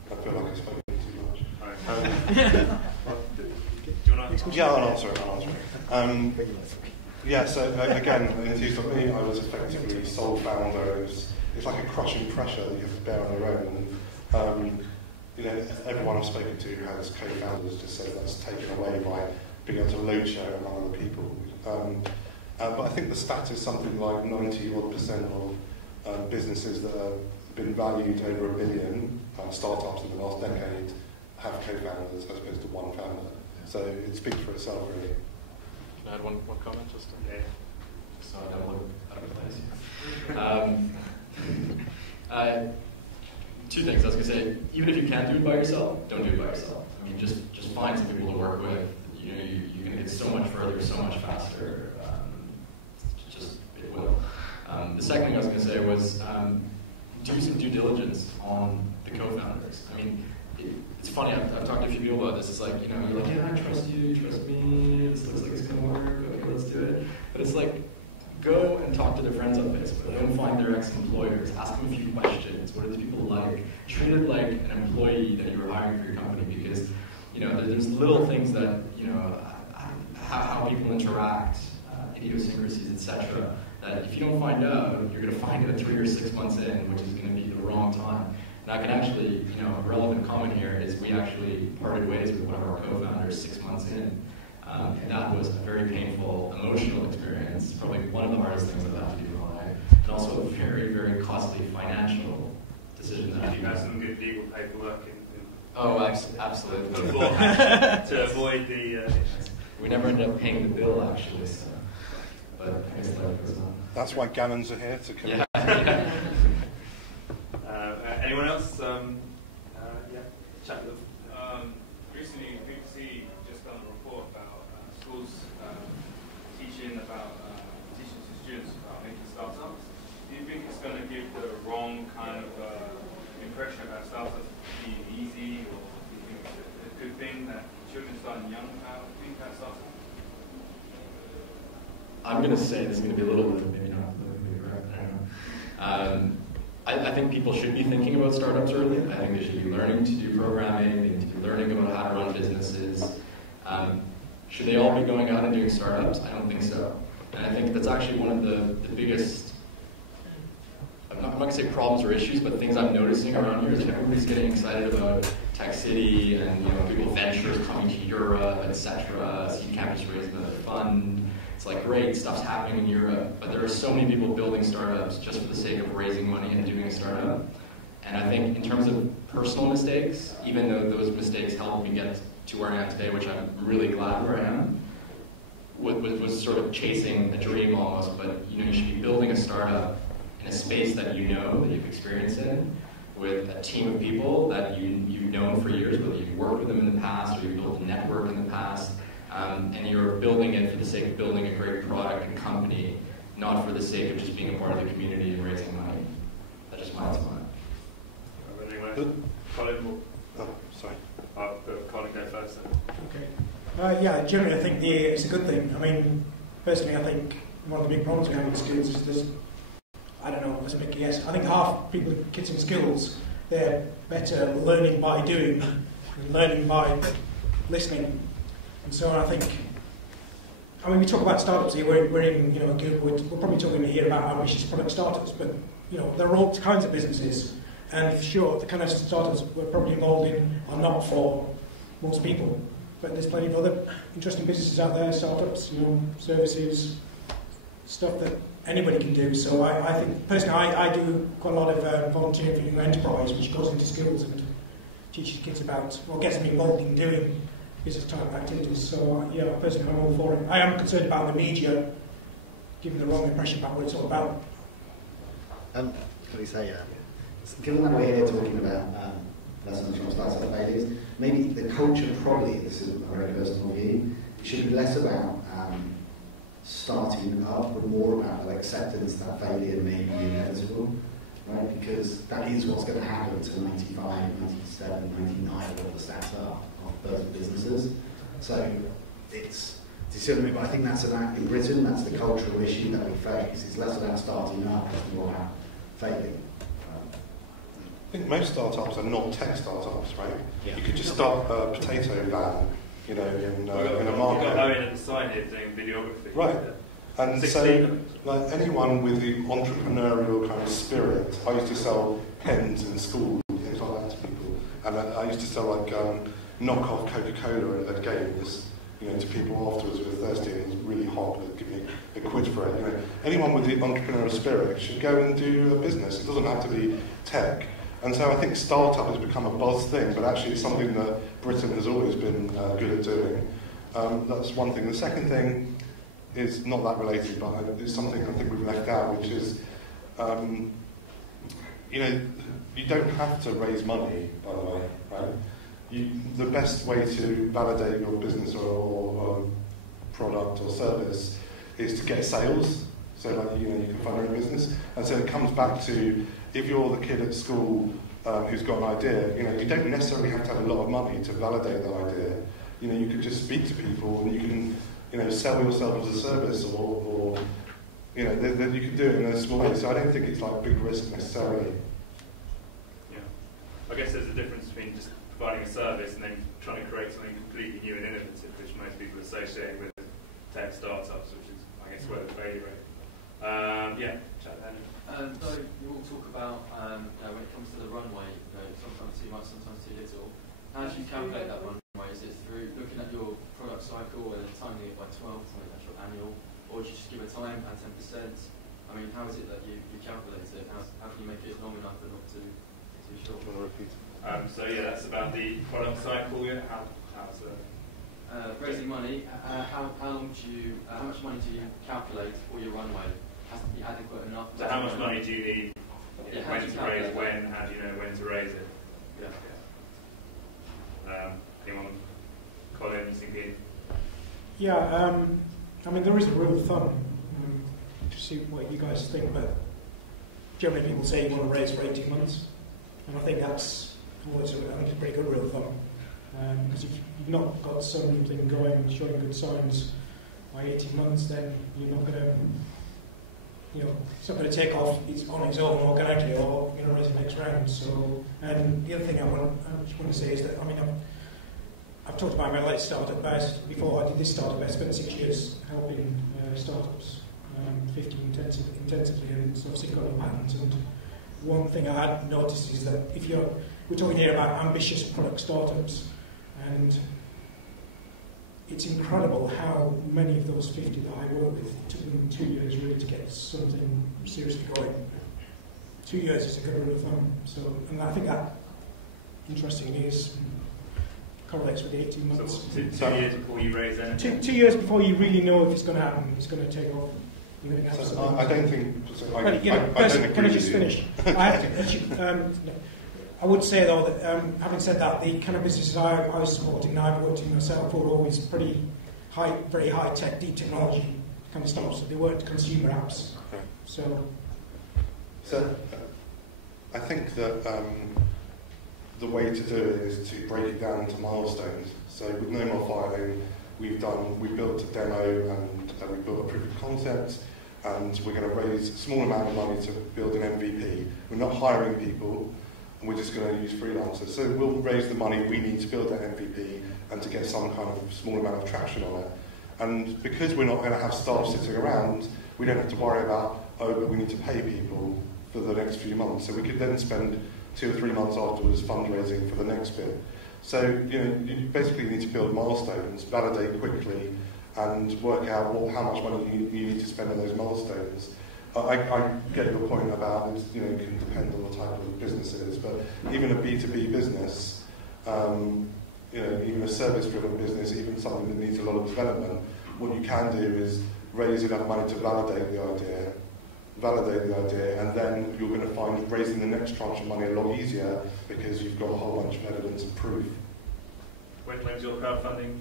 I feel like I've spoken too much. Do you want to? Yeah, I'll answer it. Yeah, so again, in I was effectively sole founder. It's like a crushing pressure that you have to bear on your own. And, everyone I've spoken to who has co-founders just says that's taken away by being able to load share among other people. But I think the stat is something like 90% of businesses that have been valued over $1 billion, startups in the last decade, have co-founders as opposed to one founder. So it speaks for itself, really. Can I add one comment? Just yeah. So I don't look out of place. Two things I was going to say. Even if you can't do it by yourself, don't do it by yourself. I mean, just find some people to work with. You can get so much further, so much faster. It will. The second thing I was going to say was do some due diligence on the co-founders. I mean, it's funny. I've talked to a few people about this. It's like, you're like, yeah, I trust you, trust me. This looks like it's going to work. Okay, let's do it. But it's like, go and talk to their friends on Facebook. Go and find their ex-employers. Ask them a few questions. What are the people like? Treat it like an employee that you were hiring for your company, because there's little things that how people interact, idiosyncrasies, etc. That if you don't find out, you're going to find out 3 or 6 months in, which is going to be the wrong time. And I can actually, a relevant comment here is we actually parted ways with one of our co-founders 6 months in. And that was a very painful, emotional experience, probably one of the hardest things I've had to do in my life, and also a very, very costly financial decision that I You have some good legal paperwork Oh, absolutely. to avoid the... We never ended up paying the bill, actually, so. But I guess life goes on. That's why Gallons are here to come. Yeah. Anyone else? Yeah, chat with them. Recently, BBC just done a report about schools teaching to students about making startups. Do you think it's going to give the wrong kind of impression about startups being easy, or do you think it's a good thing that children starting young think about startups? I'm going to say this is going to be a little bit, maybe not politically correct, I don't know. I think people should be thinking about startups early. I think they should be learning to do programming, they need to be learning about how to run businesses. Should they all be going out and doing startups? I don't think so. And I think that's actually one of the biggest, I'm not going to say problems or issues, but things I'm noticing around here is that everybody's getting excited about Tech City and people ventures coming to Europe, etc. Seed Campus raised another fund. It's like, great, stuff's happening in Europe, but there are so many people building startups just for the sake of raising money and doing a startup. And I think in terms of personal mistakes, even though those mistakes helped me get to where I am today, which I'm really glad where I am, was sort of chasing a dream almost. But you should be building a startup in a space that you know, that you've experienced in, with a team of people that you've known for years, whether you've worked with them in the past or you've built a network in the past, and you're building it for the sake of building a great product and company, not for the sake of just being a part of the community and raising money. That's just my thought. Anyway, Colin, oh, sorry. Colin go first then. Okay. Yeah, generally I think it's a good thing. I mean, personally I think one of the big problems we have in schools is there's, I don't know, as a big guess, I think half people, kids in schools, they're better learning by doing than learning by listening. And so I think, I mean, we talk about startups here, we're in a group, we're probably talking here about ambitious product startups, but there are all kinds of businesses, and sure, the kind of startups we're probably involved in are not for most people, but there's plenty of other interesting businesses out there, startups, services, stuff that anybody can do. So I think, personally, I do quite a lot of volunteering for Young Enterprise, which goes into schools and teaches kids about, or gets them involved in doing business type activities. So yeah, personally, I'm all for it. I am concerned about the media giving the wrong impression about what it's all about. Can we say, given that we're here talking about lessons from startup failures, maybe the culture probably, this is a very personal view, should be less about starting up, but more about the acceptance that failure may be inevitable, right? Because that is what's going to happen to 95, 97, 99 of the stats are of those businesses. So it's, do you see what I mean? But I think that's about, in Britain, that's the cultural issue that we face. It's less about starting up, it's more about failing. I think most startups are not tech startups, right? Yeah. You could just start a potato van, in a market. We've got Owen at the side here doing videography. Right. And 16. so, like anyone with the entrepreneurial kind of spirit, I used to sell pens in school, things like that to people, and I used to sell like knockoff Coca-Cola at games, to people afterwards who were thirsty and it was really hot, they'd give me a quid for it. Anyone with the entrepreneurial spirit should go and do a business. It doesn't have to be tech. And so I think startup has become a buzz thing, but actually it's something that Britain has always been good at doing. That's one thing. The second thing is not that related, but it's something I think we've left out, which is, you don't have to raise money, by the way, right? The best way to validate your business or product or service is to get sales. So you can fund your own business. And so it comes back to, if you're the kid at school who's got an idea, you don't necessarily have to have a lot of money to validate that idea. You could just speak to people and you can, sell yourself as a service or you can do it in a small way. So I don't think it's like big risk necessarily. Yeah. I guess there's a difference between just providing a service and then trying to create something completely new and innovative, which most people associate with tech startups, which is, I guess, where the failure rate. Chat then. So you all talk about when it comes to the runway, sometimes too much, sometimes too little. How do you calculate that runway? Is it through looking at your product cycle and then timing it by 12, something that's your annual, or do you just give a time at 10%? I mean, how is it that you calculate it? How can you make it long enough but not too short? That's about the product cycle. Raising money. How much money do you calculate for your runway? Has to be adequate enough. So how much money do you need? When to raise? When? How do you know when to raise it? Yeah. Anyone? Colin, you thinking? Yeah. I mean, there is a rule of thumb. To see what you guys think, but generally people say you want to raise for 18 months, and I think that's a pretty good rule of thumb. Because if you've not got something going, showing good signs by 18 months, then you're not going to, it's not going to take off on its own organically or raise the next round. So, and the other thing I just want to say is that, I mean, I've talked about my latest startup best. Before I did this startup, I spent 6 years helping startups, 15 intensively, and so I've got a patent. And one thing I had noticed is that we're talking here about ambitious product startups, and it's incredible how many of those 50 that I work with, it took them 2 years really to get something seriously going. 2 years is a good rule of thumb. So, and I think that, interestingly, correlates with the 18 months. So two years before you raise anything? 2 years before you really know if it's going to happen, it's going to take off. You're going to have I don't think. I don't can I agree just with you. finish? I have to actually, no. I would say though that having said that, the kind of businesses I was supporting and I've worked in myself were always pretty high, very high tech, deep technology kind of stuff. So they weren't consumer apps. Okay. So I think that the way to do it is to break it down into milestones. So with No More Filing, we built a demo and we built a proof of concept, and we're going to raise a small amount of money to build an MVP. We're not hiring people, and we're just going to use freelancers. So we'll raise the money we need to build that MVP and to get some kind of small amount of traction on it. And because we're not going to have staff sitting around, we don't have to worry about, but we need to pay people for the next few months. So we could then spend 2 or 3 months afterwards fundraising for the next bit. So, you basically need to build milestones, validate quickly, and work out how much money you need to spend on those milestones. I get your point about it, it can depend on the type of business it is, but even a B2B business, even a service-driven business, even something that needs a lot of development, what you can do is raise enough money to validate the idea, and then you're going to find raising the next tranche of money a lot easier because you've got a whole bunch of evidence and proof. When's your crowdfunding?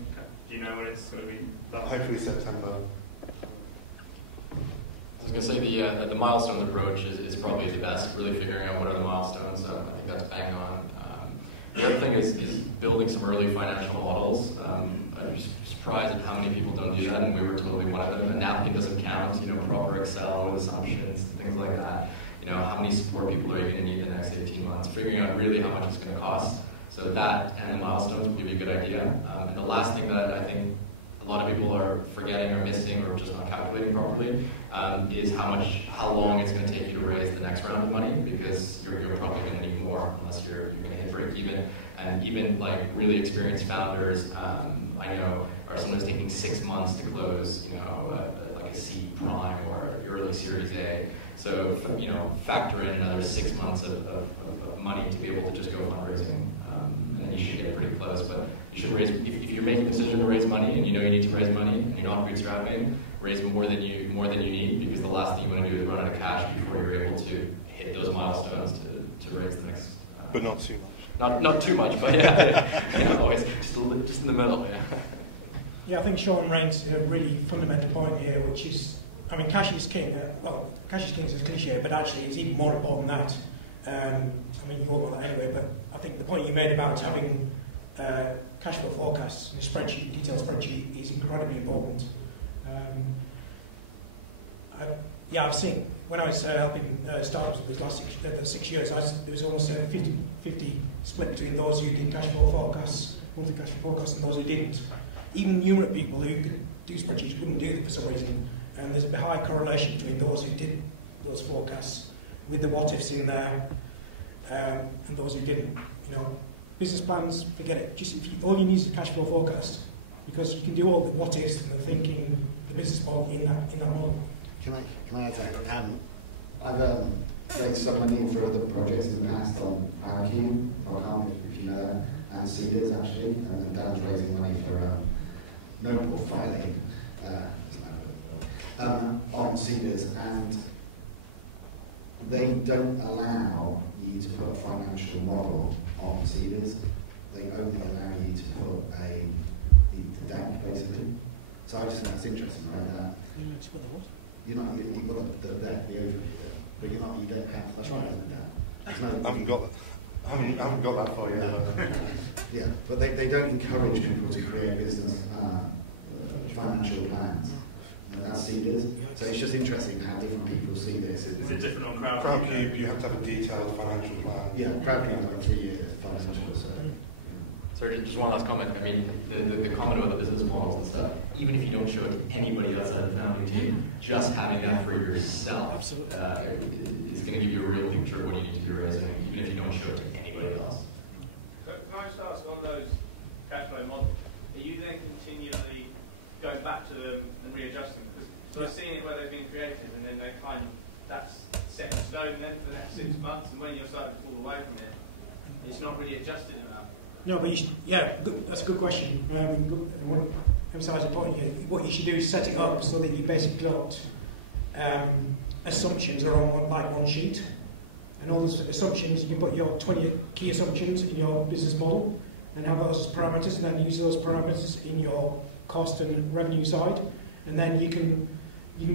Do you know when it's going to be done? Hopefully September. I was going to say the milestone approach is probably the best, really figuring out what are the milestones. I think that's bang on. The other thing is building some early financial models. I'm surprised at how many people don't do that, and we were totally one of them. A napkin doesn't count, proper Excel with assumptions, things like that. How many support people are you going to need the next 18 months? Figuring out really how much it's going to cost. So that and the milestones will give you a good idea. And the last thing that I think a lot of people are forgetting or missing or just not calculating properly is how long it's going to take you to raise the next round of money, because you're probably going to need more unless you're going to hit break even. And even like really experienced founders, I know, are sometimes taking 6 months to close, like a C prime or early Series A. So factor in another 6 months of money to be able to just go fundraising, and you should get pretty close. But you should raise, if you're making a decision to raise money and you need to raise money and you're not bootstrapping, raise more than you need, because the last thing you want to do is run out of cash before you're able to hit those milestones to raise the next. But not too much. Not too much, but yeah, always just in the middle. Yeah, I think Sean raised a really fundamental point here, which is, cash is king. Cash is king is a cliche, but actually it's even more important than that. You all know that anyway, but I think the point you made about having cash flow forecasts and a spreadsheet, detailed spreadsheet, is incredibly important. I've seen, when I was helping startups with these last 6 years, there was almost a 50-50 split between those who did cash flow forecasts, monthly cash flow forecasts, and those who didn't. Even numerate people who could do spreadsheets wouldn't do them for some reason. And there's a high correlation between those who did those forecasts with the what-ifs in there and those who didn't. Business plans, forget it. All you need is a cash flow forecast, because you can do all the what-ifs and the thinking, the business model in that model. Can I add that? I've raised some money for other projects in the past on Parakeet, if you know that, and Seeders actually, and Dan's raising money for No More Filing on Seeders, and they don't allow you to put a financial model on Seeders. They only allow you to put the deck basically. So I just think that's interesting, right? You've got the overview there, but you don't have, that's right, isn't it? I haven't got that. I haven't got that far yet. Yeah, but they don't encourage people to create business financial plans. That's Seeders. So it's just interesting how different people see this. Is it different on Crowdcube? Crowdcube, you have to have a detailed financial plan. Yeah, Crowdcube is like 3 years financial. Sorry, just one last comment. The comment about the business models and stuff, even if you don't show it to anybody outside the founding team, just having that for yourself is going to give you a real picture of what you need to be raising, even if you don't show it to anybody else. Can I just ask, on those cash flow models, are you then continually going back to them and readjusting? Because I've seen it where they've been created and then they that's set in stone then for the next 6 months, and when you're starting to fall away from it, it's not really adjusted enough. No, but that's a good question. I want to emphasise the point here. What you should do is set it up so that you basically got assumptions are on one sheet, and all those assumptions, you can put your 20 key assumptions in your business model and have those as parameters, and then use those parameters in your cost and revenue side, and then you can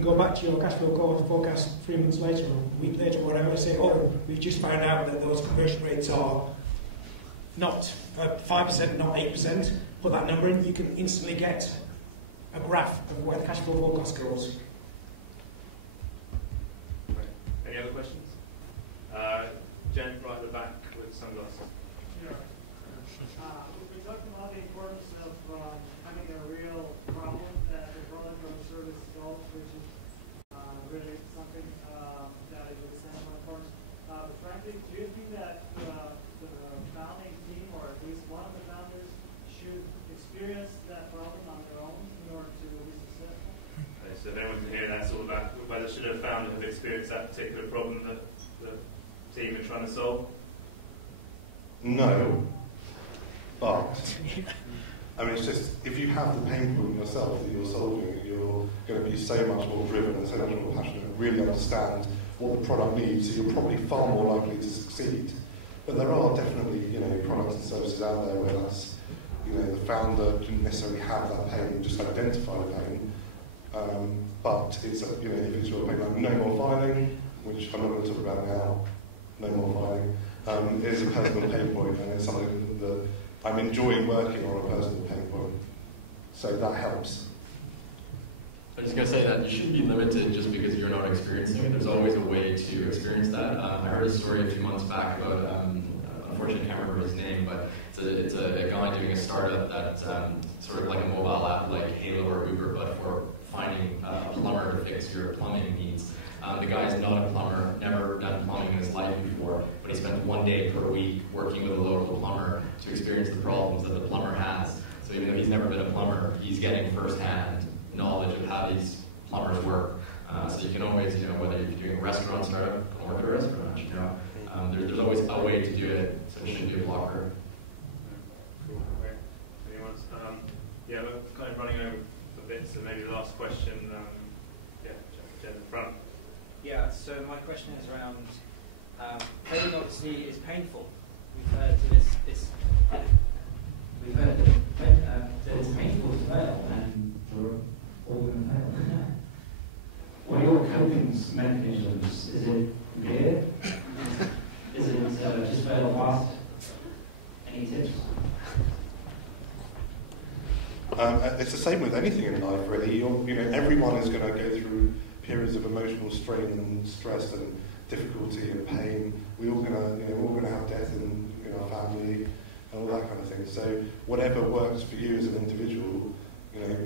go back to your cash flow forecast 3 months later or a week later or whatever and say, oh, we've just found out that those conversion rates are not 5%, not 8%. Put that number in, you can instantly get a graph of where the cash flow forecast goes. Any other questions? Jen, right at the back with sunglasses. Yeah. We talked about the importance of having a real problem that the product or the service solves, which is really something that is of essential importance. But frankly, do you think that the founding team, or at least one of the founders, should experience that problem on their own in order to be successful? Okay, so if anyone can hear that, it's all about whether should a founder have experienced that particular problem that the team are trying to solve? No, but I mean, it's just, if you have the pain point yourself that you're solving, you're going to be so much more driven and so much more passionate and really understand what the product needs, so you're probably far more likely to succeed. But there are definitely, products and services out there where that's, the founder didn't necessarily have that pain, just identify the pain. But it's, if it's your pain, like no more filing, which I'm not going to talk about now, no more filing, is a personal pain point, and it's something that I'm enjoying working on, a personal pain point. So that helps. I'm just going to say that you shouldn't be limited just because you're not experiencing it. There's always a way to experience that. I heard a story a few months back about, unfortunately I can't remember his name, but it's a guy doing a startup that's sort of like a mobile app like Halo or Uber, but for finding a plumber to fix your plumbing needs. The guy's not a plumber, never done plumbing in his life before, but he spent 1 day per week working with a local plumber to experience the problems that the plumber has. So even though he's never been a plumber, he's getting firsthand knowledge of how these plumbers work. So you can always, whether you're doing a restaurant startup, or work at a restaurant, there's always a way to do it, so it shouldn't be a blocker. Cool. Okay. Anyone? Yeah, we're kind of running over a bit, so maybe the last question. Jen in front. Yeah, so my question is around failing obviously is painful. We've heard that it's painful to fail, and we're all going to fail. What are your coping mechanisms? Is it fear? Is it just fail fast? Any tips? It's the same with anything in life, really. Everyone is going to go through periods of emotional strain and stress and difficulty and pain. We're all going to have death in our family and all that kind of thing. So whatever works for you as an individual,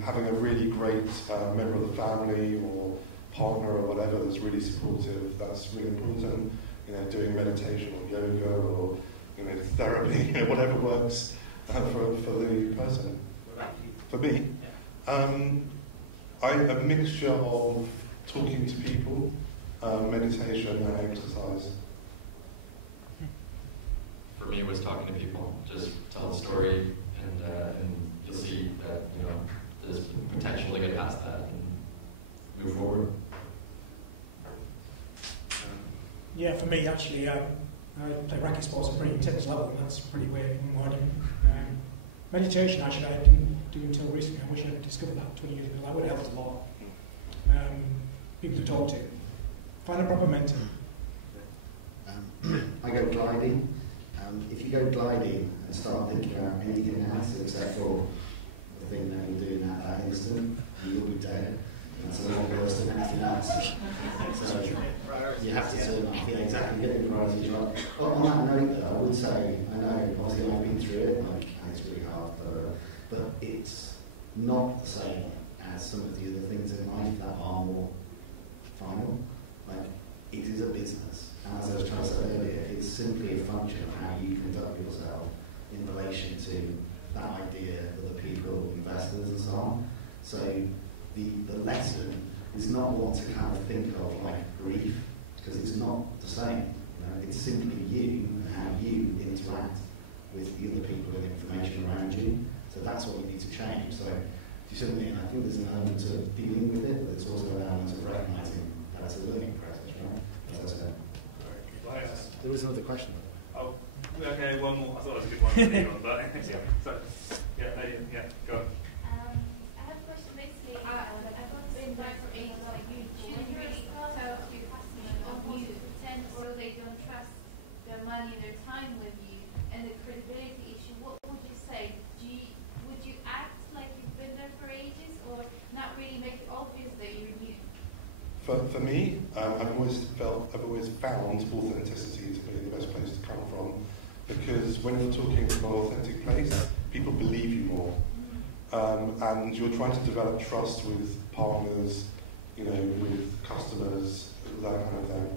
having a really great member of the family or partner or whatever that's really supportive, that's really important. Doing meditation or yoga or therapy, whatever works for the person. For me, I'm a mixture of talking to people, meditation and exercise. For me, it was talking to people. Just tell the story, and you'll see that there's potential to get past that and move forward. Yeah, for me, actually, I play racket sports at a pretty intense level, and that's pretty weird and winding. Meditation, actually, I didn't do until recently. I wish I'd discovered that 20 years ago. That would have helped a lot. People to talk to. Find a proper mentor. I go gliding. If you go gliding and start thinking about anything else except for the thing that you're doing at that instant, you'll be dead. That's a lot worse than anything else. So you have to turn off. Yeah, exactly. Getting priorities right. On that note, though, I would say, I know, obviously I've been through it, and it's really hard, but it's not the same as some of the other things in life that are more final. It is a business, and as I was trying to say earlier, it's simply a function of how you conduct yourself in relation to that idea, other people, investors, and so on. So the lesson is not what to kind of think of like grief because it's not the same. It's simply you and how you interact with the other people and information around you. So that's what you need to change. So, do you see what I mean? I think there's an element of dealing with it, but there's also an element of recognising that it's a learning process, right? As I said. There was another question. Oh, okay, one more. I thought it was a good one, but yeah. So, yeah, go on. I have a question basically. I've always been known for ages like you shouldn't really tell your customers what you pretend so they don't trust their money, their time with you, and the credibility issue. What would you say? Would you act like you've been there for ages, or not really make it obvious that you're new? For me, I've always found authenticity to be the best place to come from, because when you're talking from an authentic place, people believe you more, and you're trying to develop trust with partners, with customers, that kind of thing.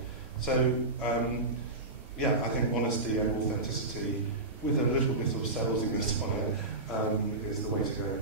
So, I think honesty and authenticity, with a little bit of salesiness on it, is the way to go.